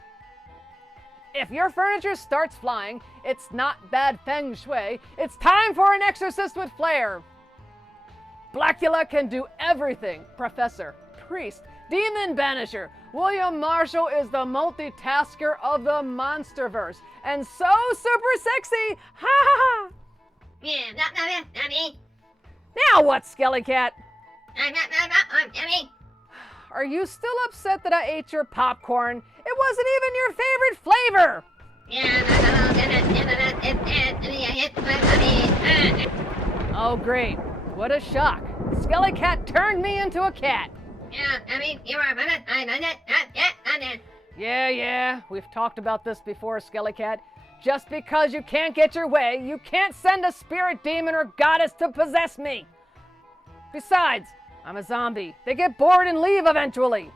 If your furniture starts flying, it's not bad feng shui. It's time for an exorcist with flair. Blackula can do everything. Professor, priest, demon banisher. William Marshall is the multitasker of the Monsterverse. And so super sexy! Ha ha ha! Now what, SkeleKat? Are you still upset that I ate your popcorn? It wasn't even your favorite flavor! Oh great, what a shock. SkeleKat turned me into a cat. Yeah, we've talked about this before, SkeleKat. Just because you can't get your way, you can't send a spirit demon or goddess to possess me. Besides, I'm a zombie. They get bored and leave eventually.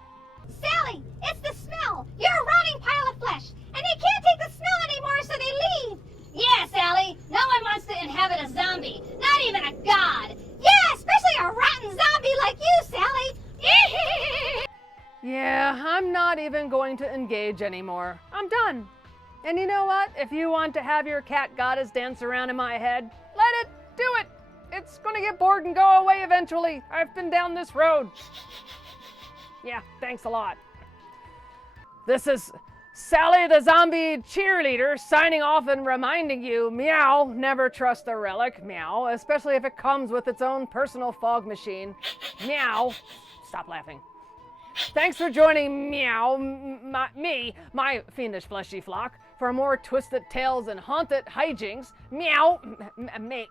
Sally, it's the smell. You're a rotting pile of flesh, and they can't take the smell anymore, so they leave. Yeah, Sally, no one wants to inhabit a zombie, not even a god. Yeah, especially a rotten zombie like you, Sally. Yeah, I'm not even going to engage anymore. I'm done. And you know what? If you want to have your cat goddess dance around in my head, let it do it. It's going to get bored and go away eventually. I've been down this road. Yeah, thanks a lot. This is Sally the Zombie Cheerleader signing off and reminding you, meow, never trust a relic, meow, especially if it comes with its own personal fog machine. Meow. Stop laughing. Thanks for joining Meow, my fiendish fleshy flock, for more twisted tales and haunted hijinks. Meow.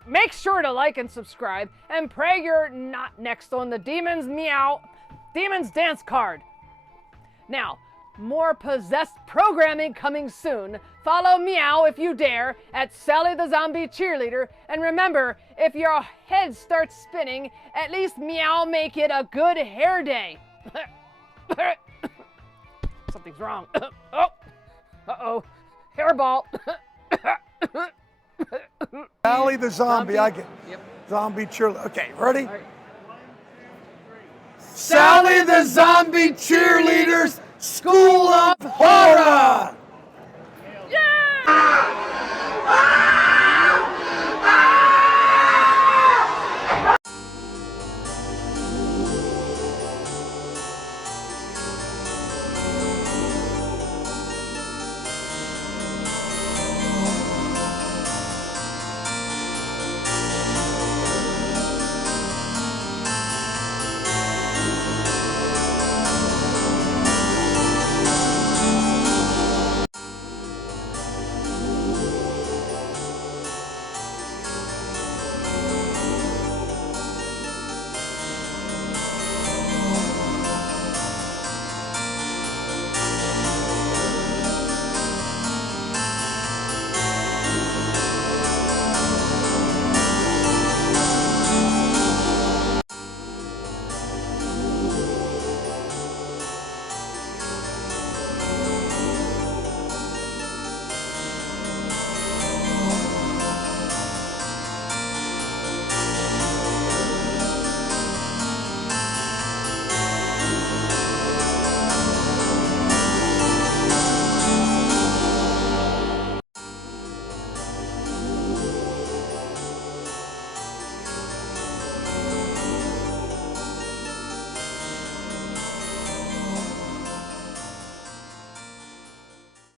Make sure to like and subscribe, and pray you're not next on the Demons Dance card. Now, more possessed programming coming soon. Follow Meow if you dare at Sally the Zombie Cheerleader, and remember, if your head starts spinning, at least Meow make it a good hair day. Something's wrong. Oh, uh-oh, hairball. Sally the Zombie, I get Yep. Zombie Cheerleader. Okay, ready? Right. Sally the Zombie Cheerleader's School of Horror!